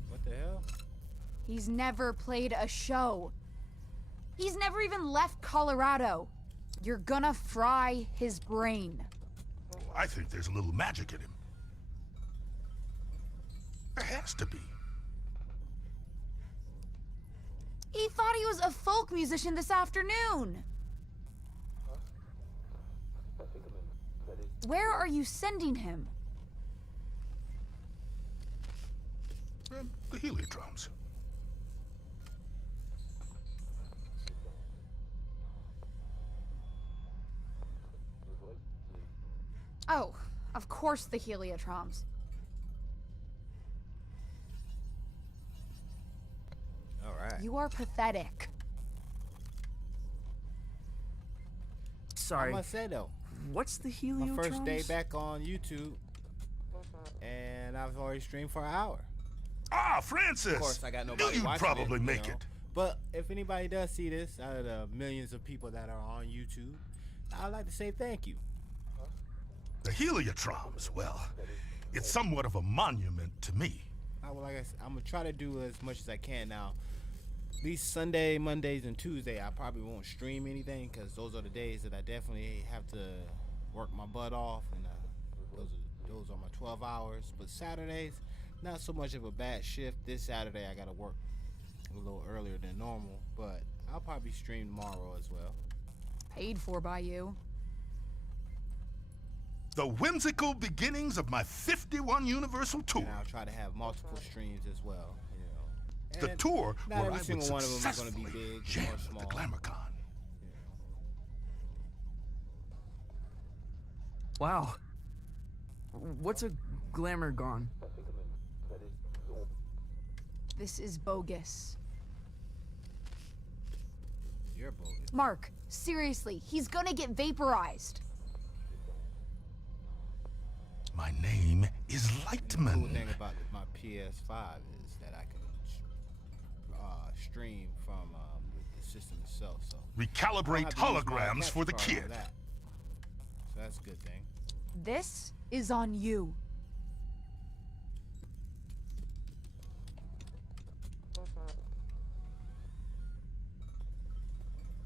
What the hell? He's never played a show. He's never even left Colorado. You're gonna fry his brain. I think there's a little magic in him. There has to be. He thought he was a folk musician this afternoon. Where are you sending him? The heliodromes. Oh, of course the heliotroms. All right. You are pathetic. Sorry. I must say though, What's the heliotroms? my first day back on YouTube, and I've already streamed for an hour. Ah, Francis! Of course, I got Knew nobody you'd watching probably it, you make know. it. But if anybody does see this, out of the millions of people that are on YouTube, I'd like to say thank you. The heliotroms, well, it's somewhat of a monument to me. Like I said, I'm gonna try to do as much as I can now. At least Sunday, Mondays, and Tuesday, I probably won't stream anything because those are the days that I definitely have to work my butt off, and those are my 12 hours. But Saturdays, not so much of a bad shift. This Saturday I gotta work a little earlier than normal, but I'll probably stream tomorrow as well. Paid for by you. The whimsical beginnings of my 51 Universal tour. And I'll try to have multiple streams as well. You know, the tour not where every I would single one of them is going to successfully be big jam or small. the GlamourCon. Wow. What's a glamour gone? This is bogus. You're bogus. Mark, seriously, he's gonna get vaporized. My name is Lightman. The cool thing about my PS5 is that I can stream from the system itself. So recalibrate holograms for the kid. So that's a good thing. This is on you.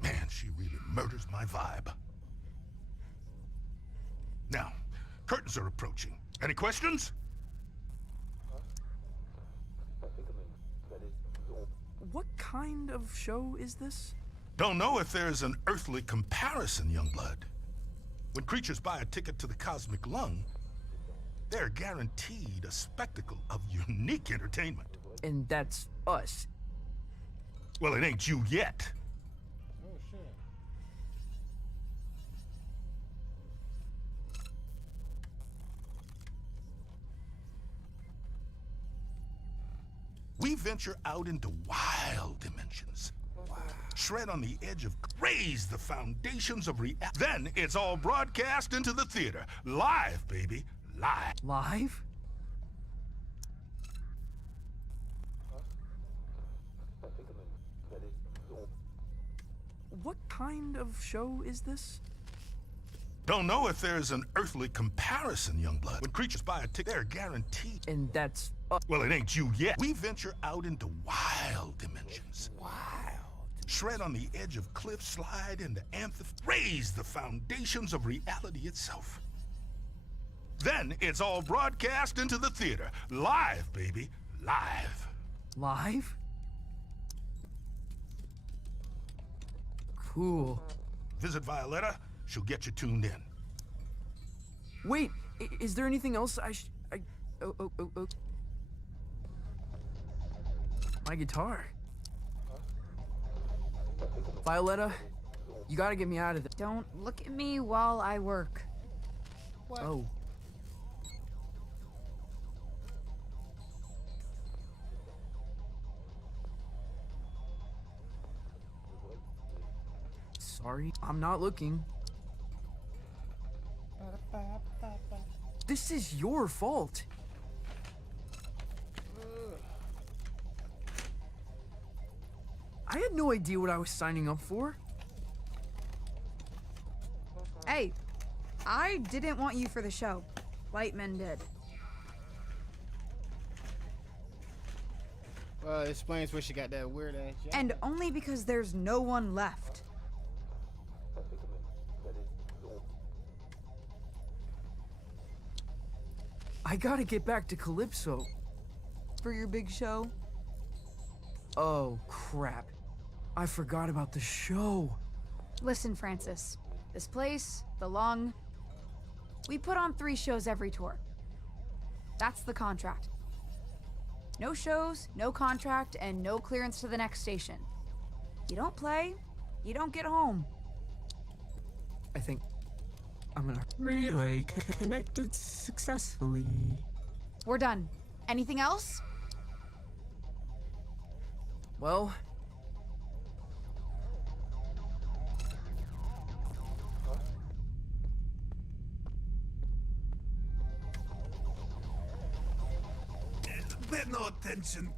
Man, she really murders my vibe. Now, curtains are approaching. Any questions? What kind of show is this? Don't know if there's an earthly comparison, Youngblood. When creatures buy a ticket to the cosmic lung, they're guaranteed a spectacle of unique entertainment. And that's us. Well, it ain't you yet. Oh, shit. We venture out into wild dimensions. Wow. Shred on the edge of... Raise the foundations of reality. Then it's all broadcast into the theater. Live, baby. Live. Live? What kind of show is this? Don't know if there's an earthly comparison, Youngblood. When creatures buy a ticket, they're guaranteed. And that's... Well, it ain't you yet. We venture out into wild dimensions. Wild. Shred on the edge of cliffs, slide into raise the foundations of reality itself. Then it's all broadcast into the theater. Live, baby. Live. Live? Cool. Visit Violetta. She'll get you tuned in. Wait, is there anything else oh. My guitar. Violetta, you gotta get me out of this. Don't look at me while I work. What? Oh. Sorry, I'm not looking. This is your fault. I had no idea what I was signing up for. Hey, I didn't want you for the show. Lightman did. Well, it explains where she got that weird ass jacket. And only because there's no one left. I gotta get back to Calypso. For your big show? Oh, crap. I forgot about the show. Listen, Francis. This place, the Lung, we put on 3 shows every tour. That's the contract. No shows, no contract, and no clearance to the next station. You don't play, you don't get home. I think I'm gonna... Relay connected successfully. We're done. Anything else? Well... Pay no attention.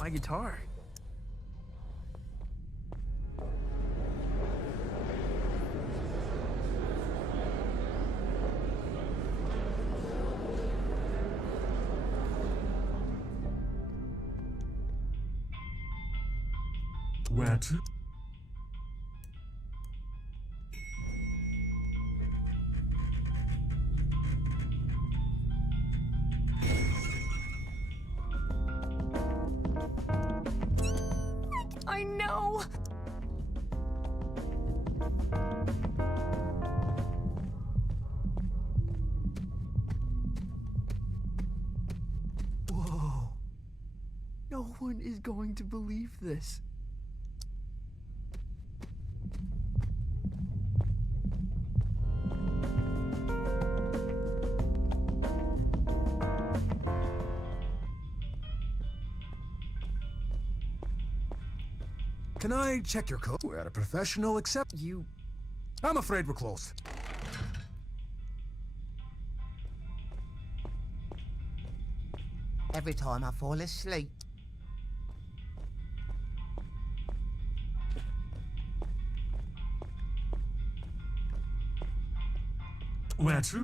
My guitar. Where to? No one is going to believe this. Can I check your code? We're at a professional except you. I'm afraid we're closed. Every time I fall asleep. Where to?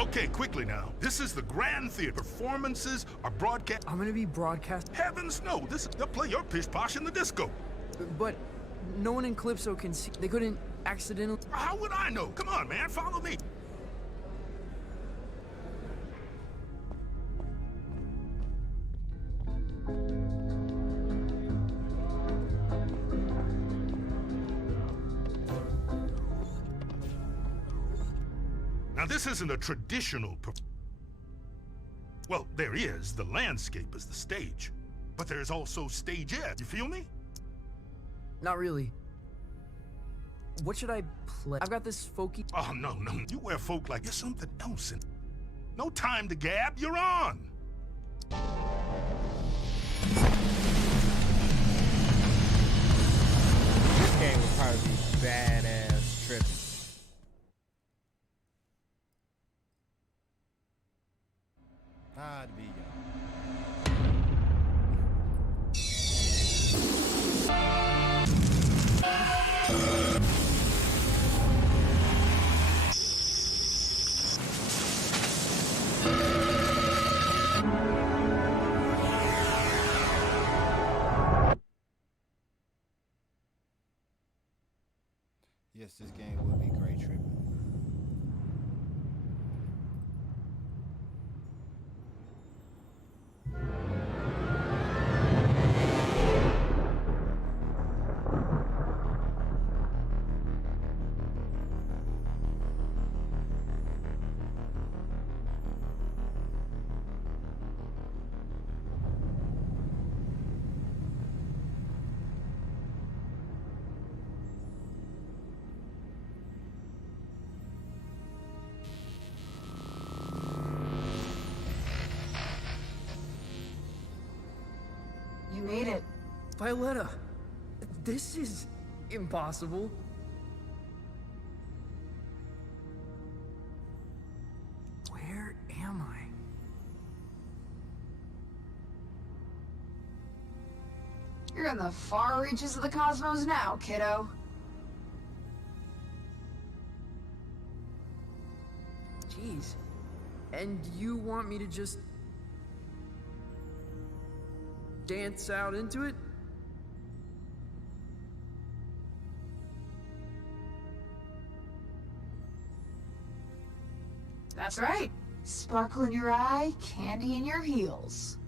Okay, quickly now. This is the Grand Theater. Performances are broadcast. I'm gonna be broadcast. Heavens no! They'll play your pish posh in the disco. But no one in Calypso can see. They couldn't accidentally. How would I know? Come on, man, follow me. Now, this isn't a traditional well, there is. The landscape is the stage. But there's also stage edge. You feel me? Not really. What should I play? I've got this folky. Oh, no. You wear folk like you're something else. No time to gab. You're on. This game would probably be badass trippy. To be yes, this game would be great tripping. You made it. Violetta, this is impossible. Where am I? You're in the far reaches of the cosmos now, kiddo. Jeez. And you want me to just dance out into it? That's right. Sparkle in your eye, candy in your heels.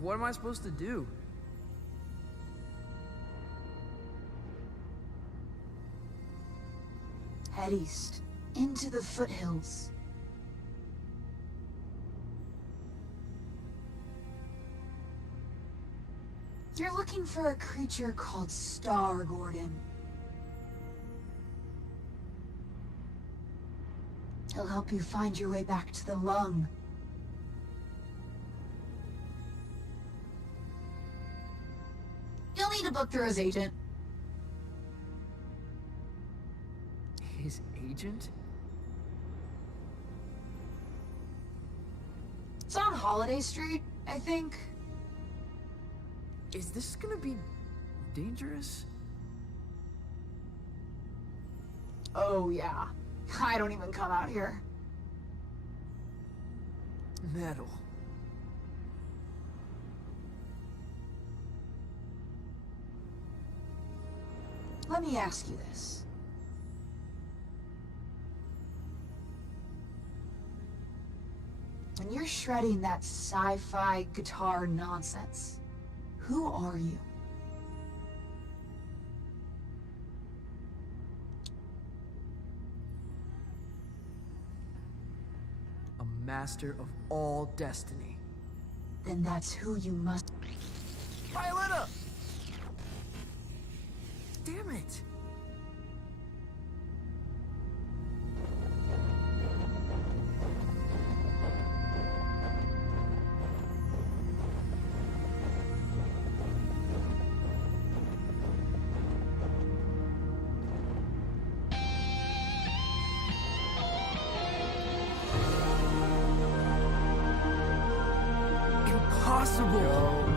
What am I supposed to do? Head east, into the foothills. You're looking for a creature called Star, Gordon. He'll help you find your way back to the lung. You'll need to book through his agent. His agent? It's on Holiday Street, I think. Is this gonna be dangerous? Oh, yeah. I don't even come out here. Metal. Let me ask you this. when you're shredding that sci-fi guitar nonsense, who are you? A master of all destiny. Then that's who you must... Violetta! Damn it! Impossible!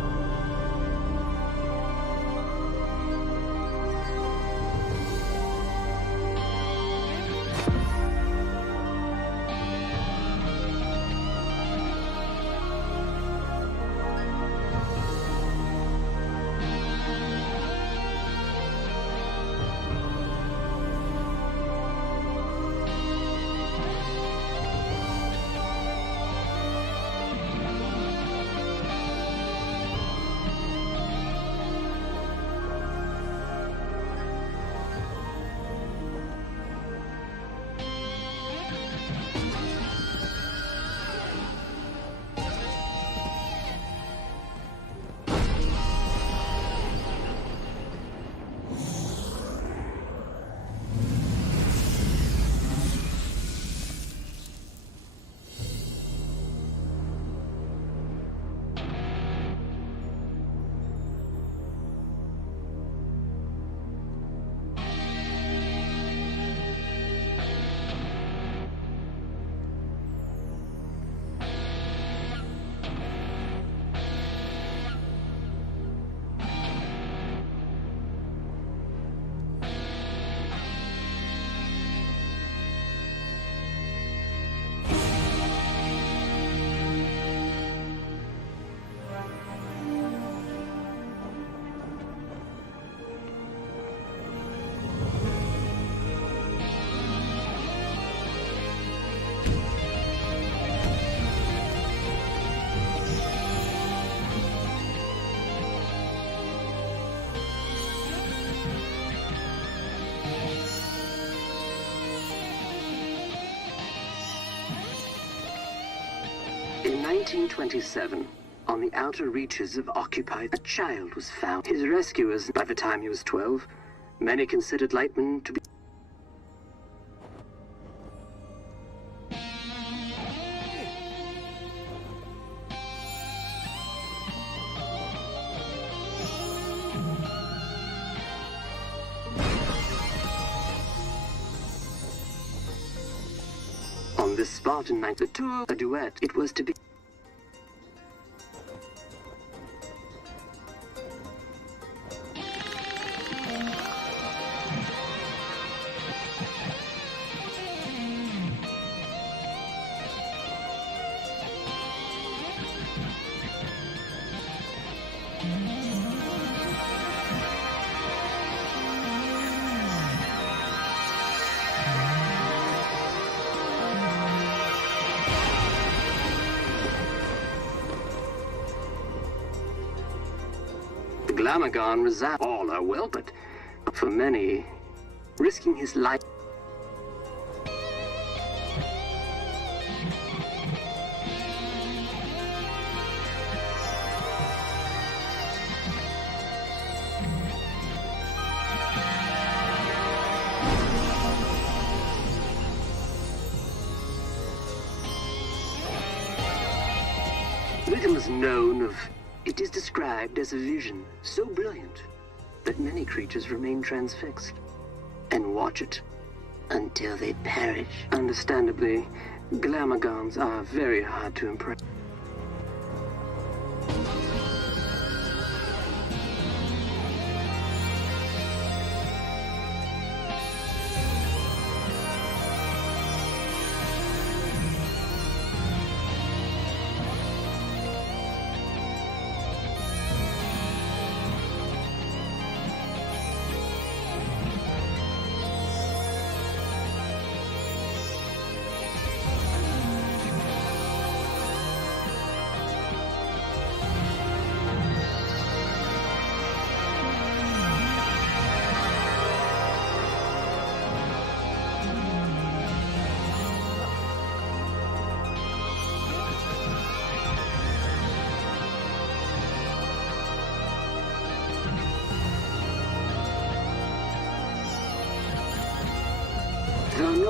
In 1927, on the outer reaches of occupied, a child was found. His rescuers, by the time he was 12, many considered Lightman to be... On this Spartan night, the tour, a duet, it was to be... Glamagon resound. All are well, but for many, risking his life. Little is known of. It is described as a vision so brilliant that many creatures remain transfixed and watch it until they perish. Understandably, Glamagons are very hard to impress.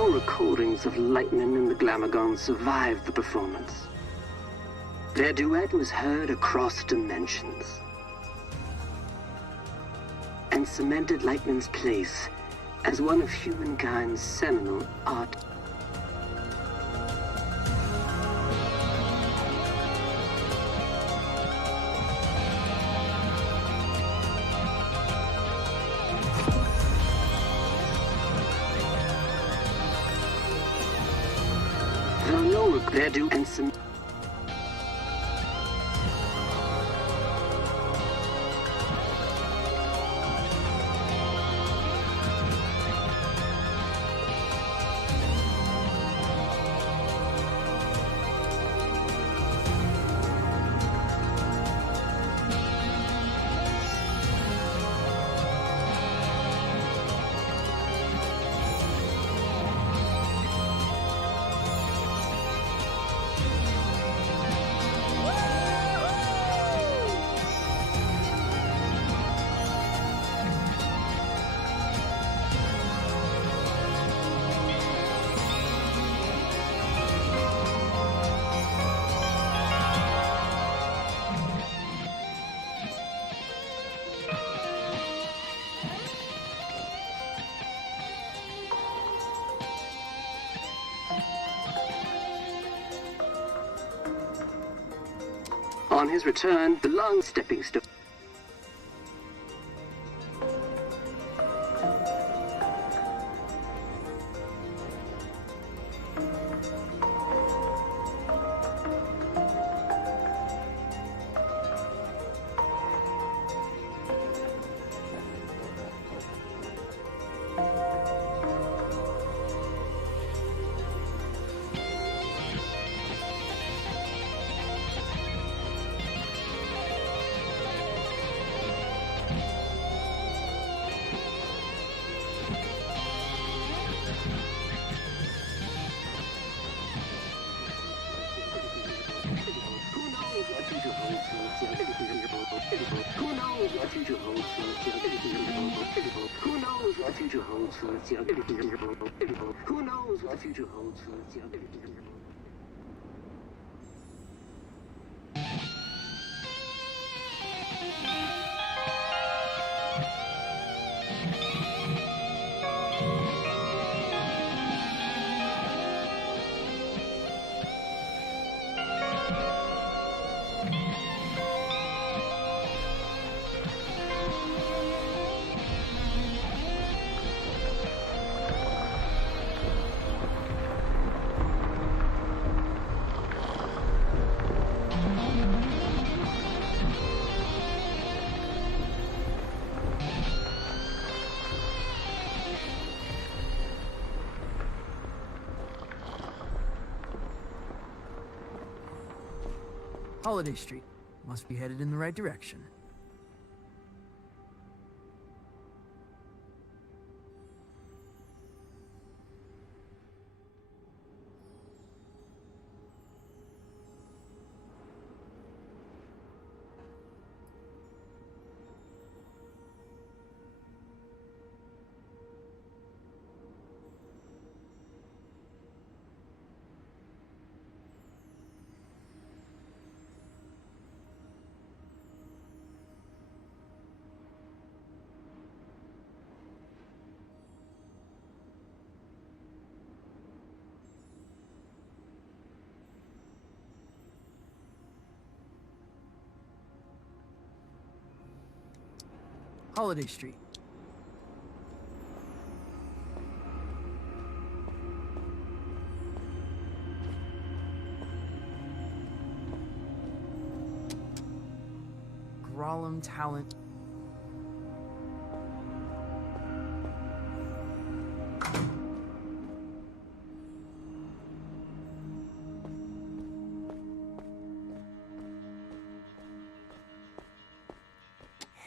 no recordings of Lightman and the Glamagons survived the performance. Their duet was heard across dimensions and cemented Lightman's place as one of humankind's seminal art. Though no regret due and some. On his return, the long stepping stone. Who knows what the future holds for Holiday Street. Must be headed in the right direction. Holiday Street. Grolem talent.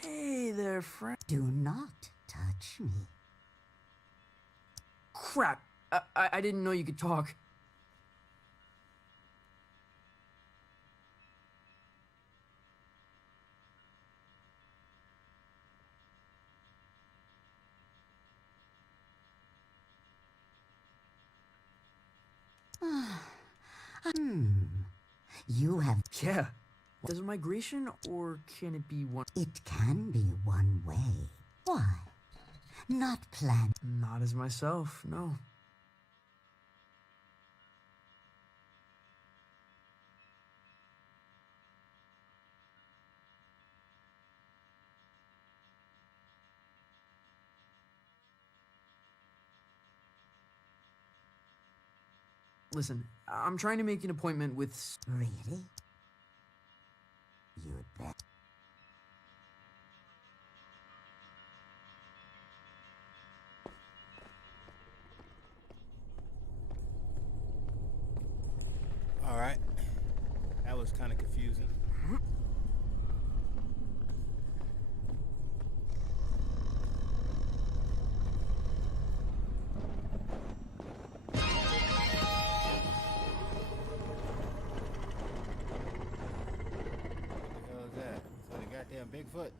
Hey there, friend. Do not touch me. Crap! I didn't know you could talk. You have... Yeah. Desert migration, or can it be one... It can be one way. Why? Not planned. Not as myself, no. Listen, I'm trying to make an appointment with... Really? You'd bet. All right. That was kind of confusing. Bigfoot.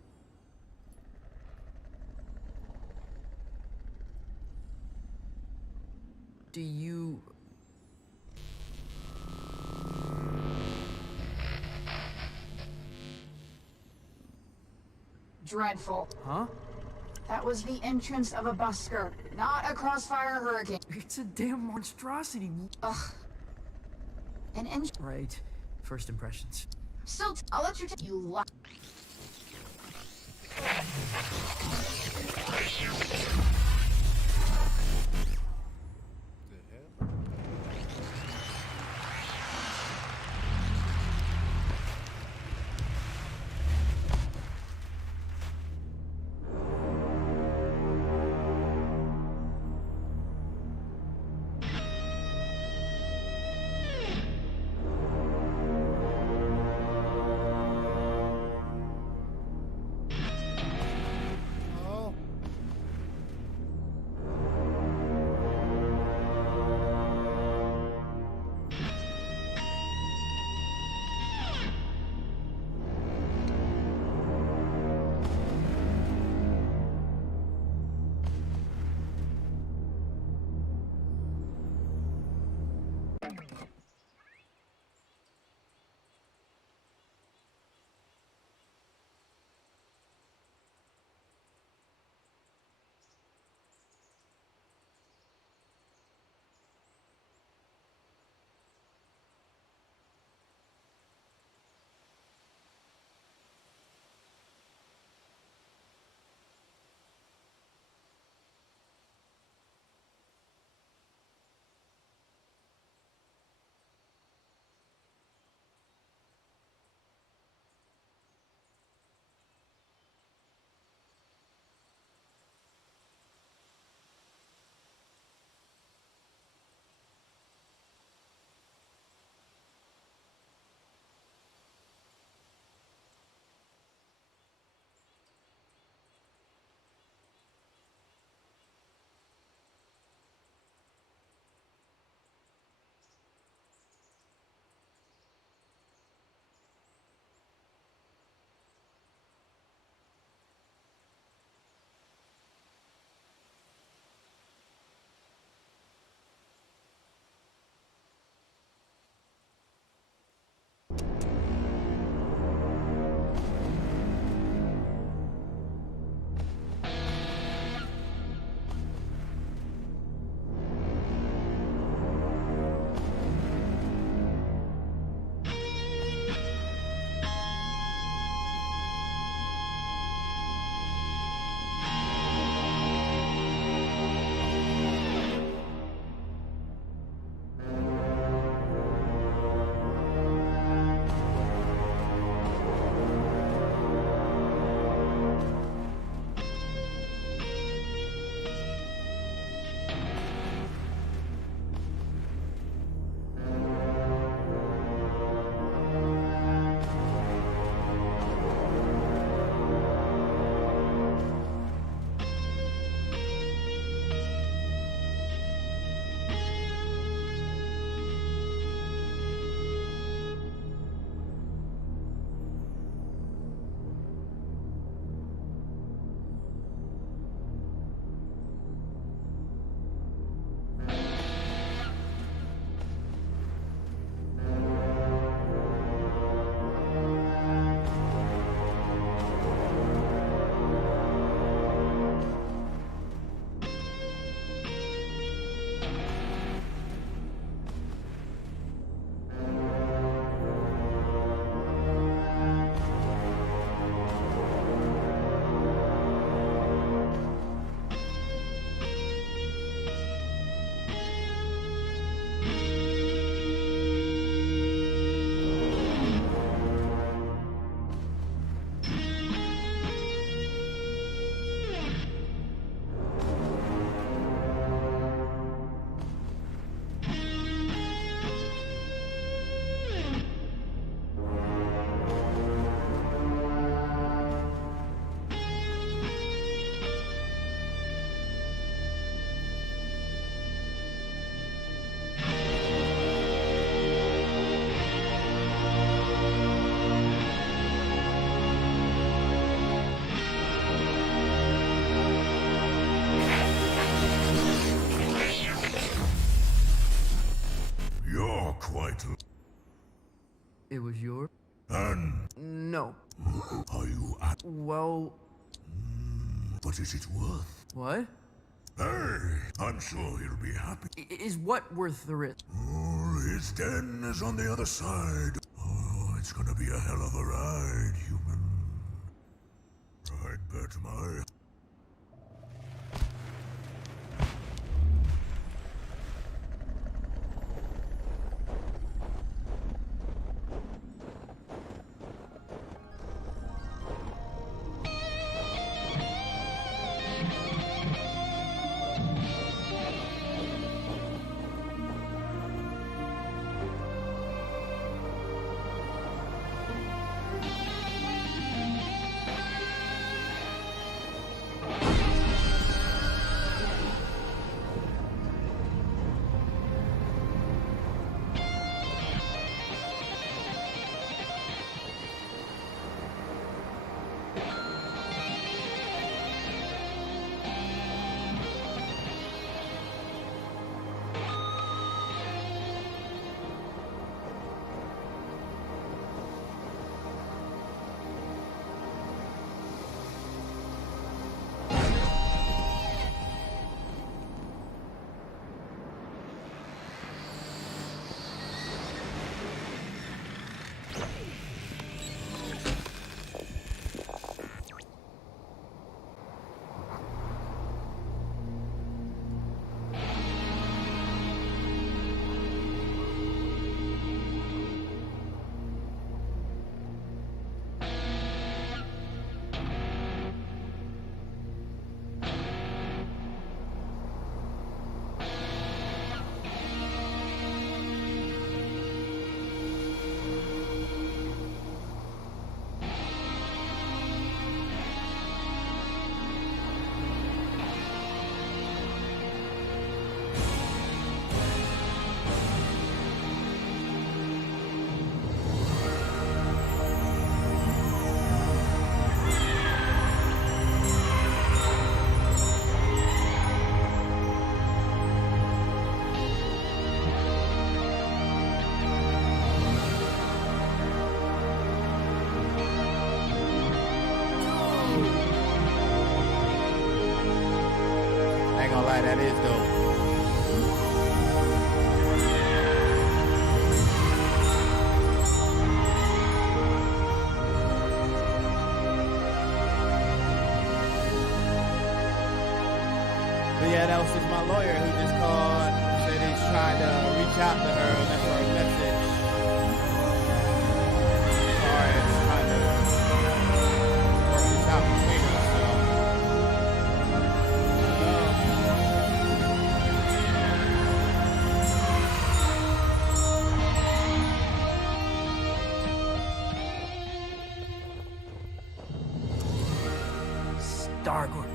Do you... Dreadful. Huh? That was the entrance of a busker, not a crossfire hurricane. It's a damn monstrosity. Ugh. Right. First impressions. Still, I'll let you you lie. It was your... No. Are you Well... What is it worth? What? Hey, I'm sure he'll be happy. Is what worth the risk? Oh, his den is on the other side. Oh, it's gonna be a hell of a ride, human. I'd bet my... That is dope. But yeah, that was just my lawyer who just called, said he's trying to reach out to her, and that's her message. As far as trying to work this out between us. Stargord.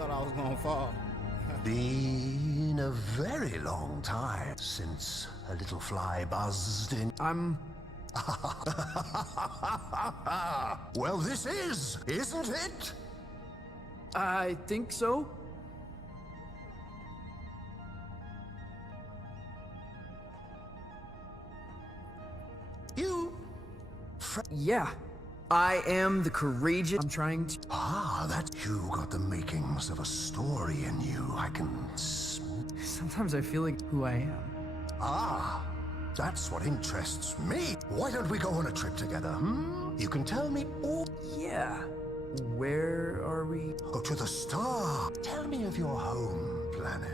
thought I was gonna fall. Been a very long time since a little fly buzzed in. Well, this isn't it? I think so. Yeah. I am the courageous. I'm trying to. That you got the makings of a story in you. I can. Sometimes I feel like who I am. That's what interests me. Why don't we go on a trip together, You can tell me all. Yeah. Where are we? Oh, to the star. Tell me of your home planet.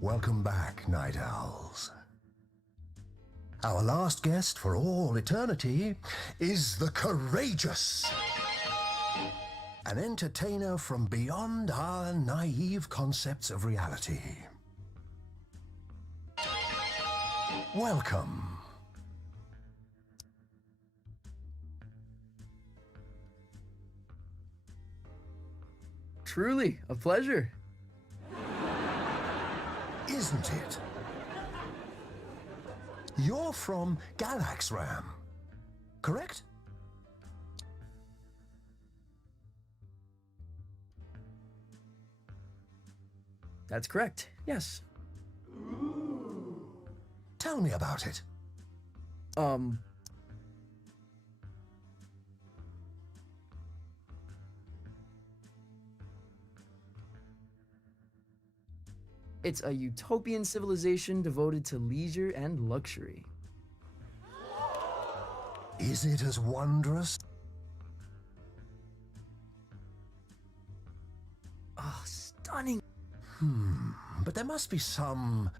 Welcome back, Night Owls. Our last guest for all eternity is the courageous. An entertainer from beyond our naive concepts of reality. Welcome. Truly, a pleasure. Isn't it? You're from Galaxram, correct? That's correct, yes. Tell me about it. It's a utopian civilization devoted to leisure and luxury. Is it as wondrous? Oh, stunning. But there must be some...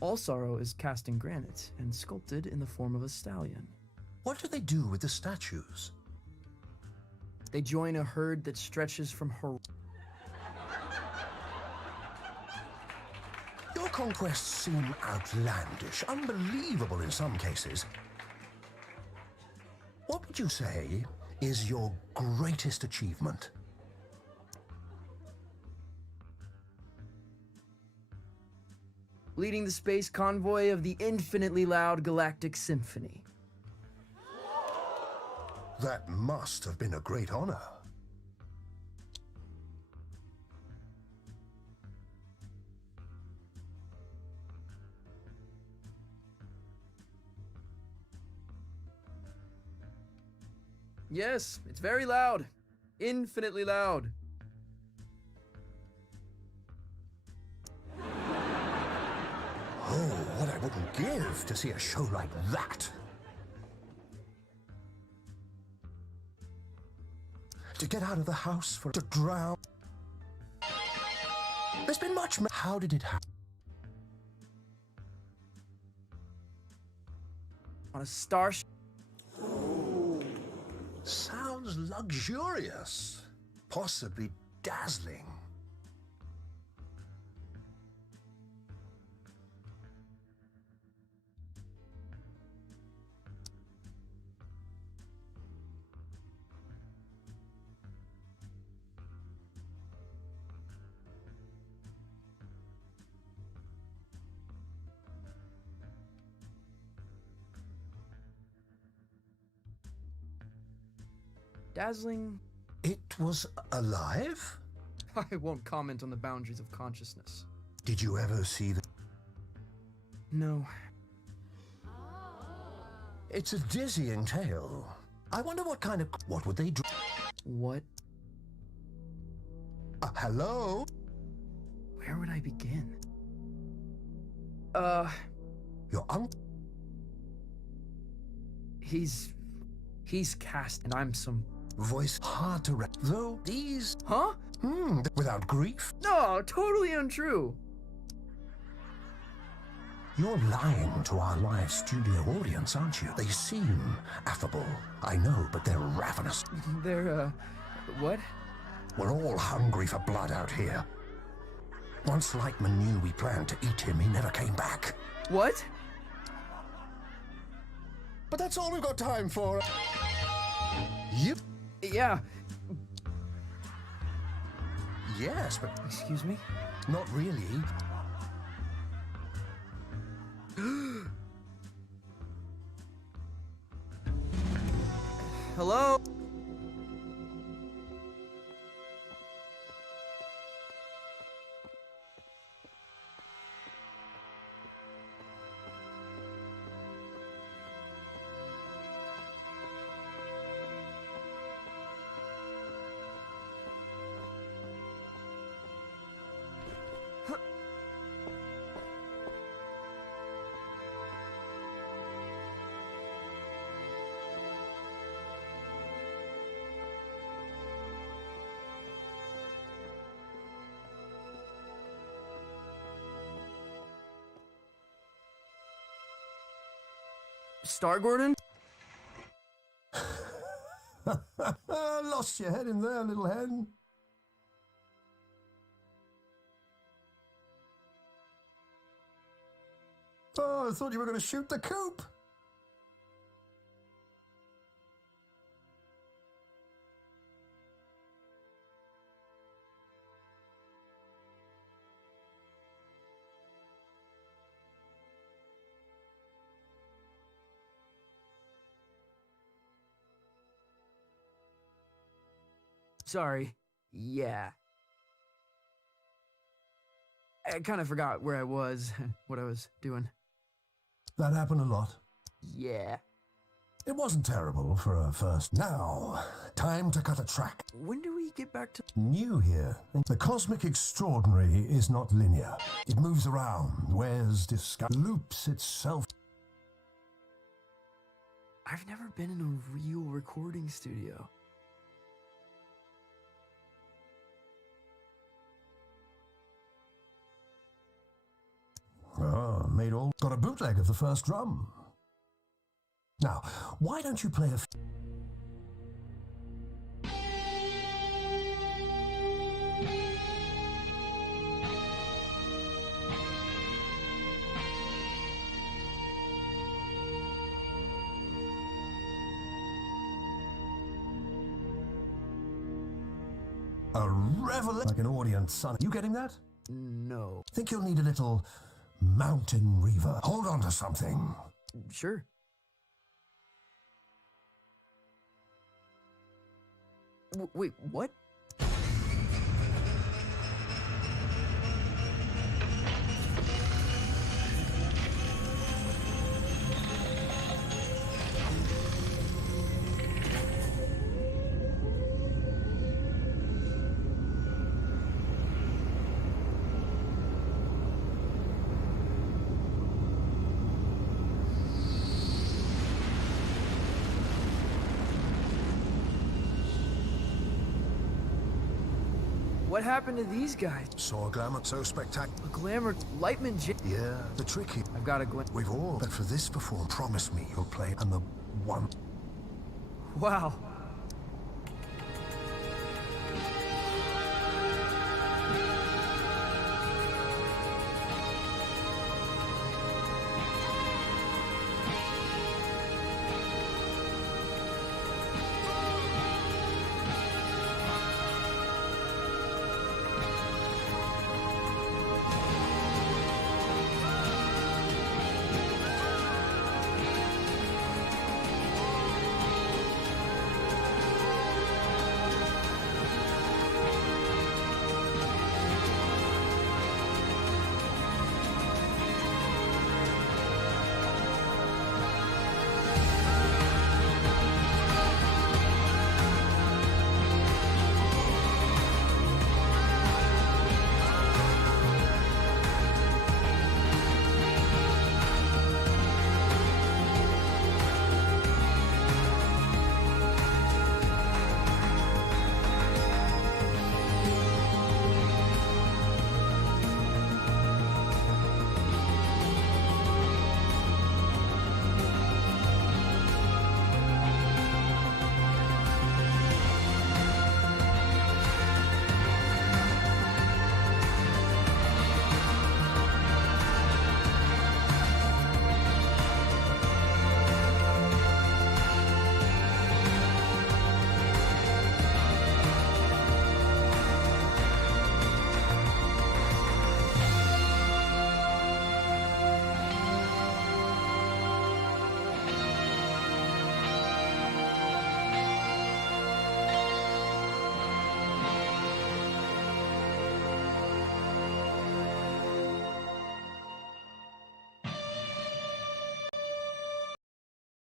All sorrow is cast in granite and sculpted in the form of a stallion. What do they do with the statues? They join a herd that stretches from her... Your conquests seem outlandish, unbelievable in some cases. What would you say is your greatest achievement? Leading the space convoy of the infinitely loud Galactic Symphony. That must have been a great honor. Yes, it's very loud. Infinitely loud. Oh, what I wouldn't give to see a show like that. To get out of the house to drown. There's been much. How did it happen? On a starship. Sounds luxurious. Possibly dazzling. Dazzling. It was alive? I won't comment on the boundaries of consciousness. Did you ever see the... No. It's a dizzying tale. I wonder what kind of... What would they do? What? Hello? Where would I begin? Your uncle? He's cast and I'm some... Voice hard to though these... Huh? Without grief? No, totally untrue. You're lying to our live studio audience, aren't you? They seem affable, I know, but they're ravenous. They're, what? We're all hungry for blood out here. Once Lightman knew we planned to eat him, he never came back. What? But that's all we've got time for. You? Yeah. Yes, but... Excuse me? Not really. Hello? Star Gordon? Lost your head in there, little hen. Oh, I thought you were going to shoot the coop. Sorry. Yeah. I kind of forgot where I was, what I was doing. That happened a lot. Yeah. It wasn't terrible for a first. Now, time to cut a track. When do we get back to... New here. The cosmic extraordinary is not linear. It moves around, wears loops itself. I've never been in a real recording studio. Oh, made all... Got a bootleg of the first drum. Now, why don't you play a... A revelation, like an audience, son. You getting that? No. Think you'll need a little mountain reverb. Hold on to something. Sure. Wait, what? What happened to these guys? Saw a glamour so spectacular. A glamour Lightman Yeah, the tricky. I've got a glamour. We've all, but for this perform, promise me you'll play and the one. Wow.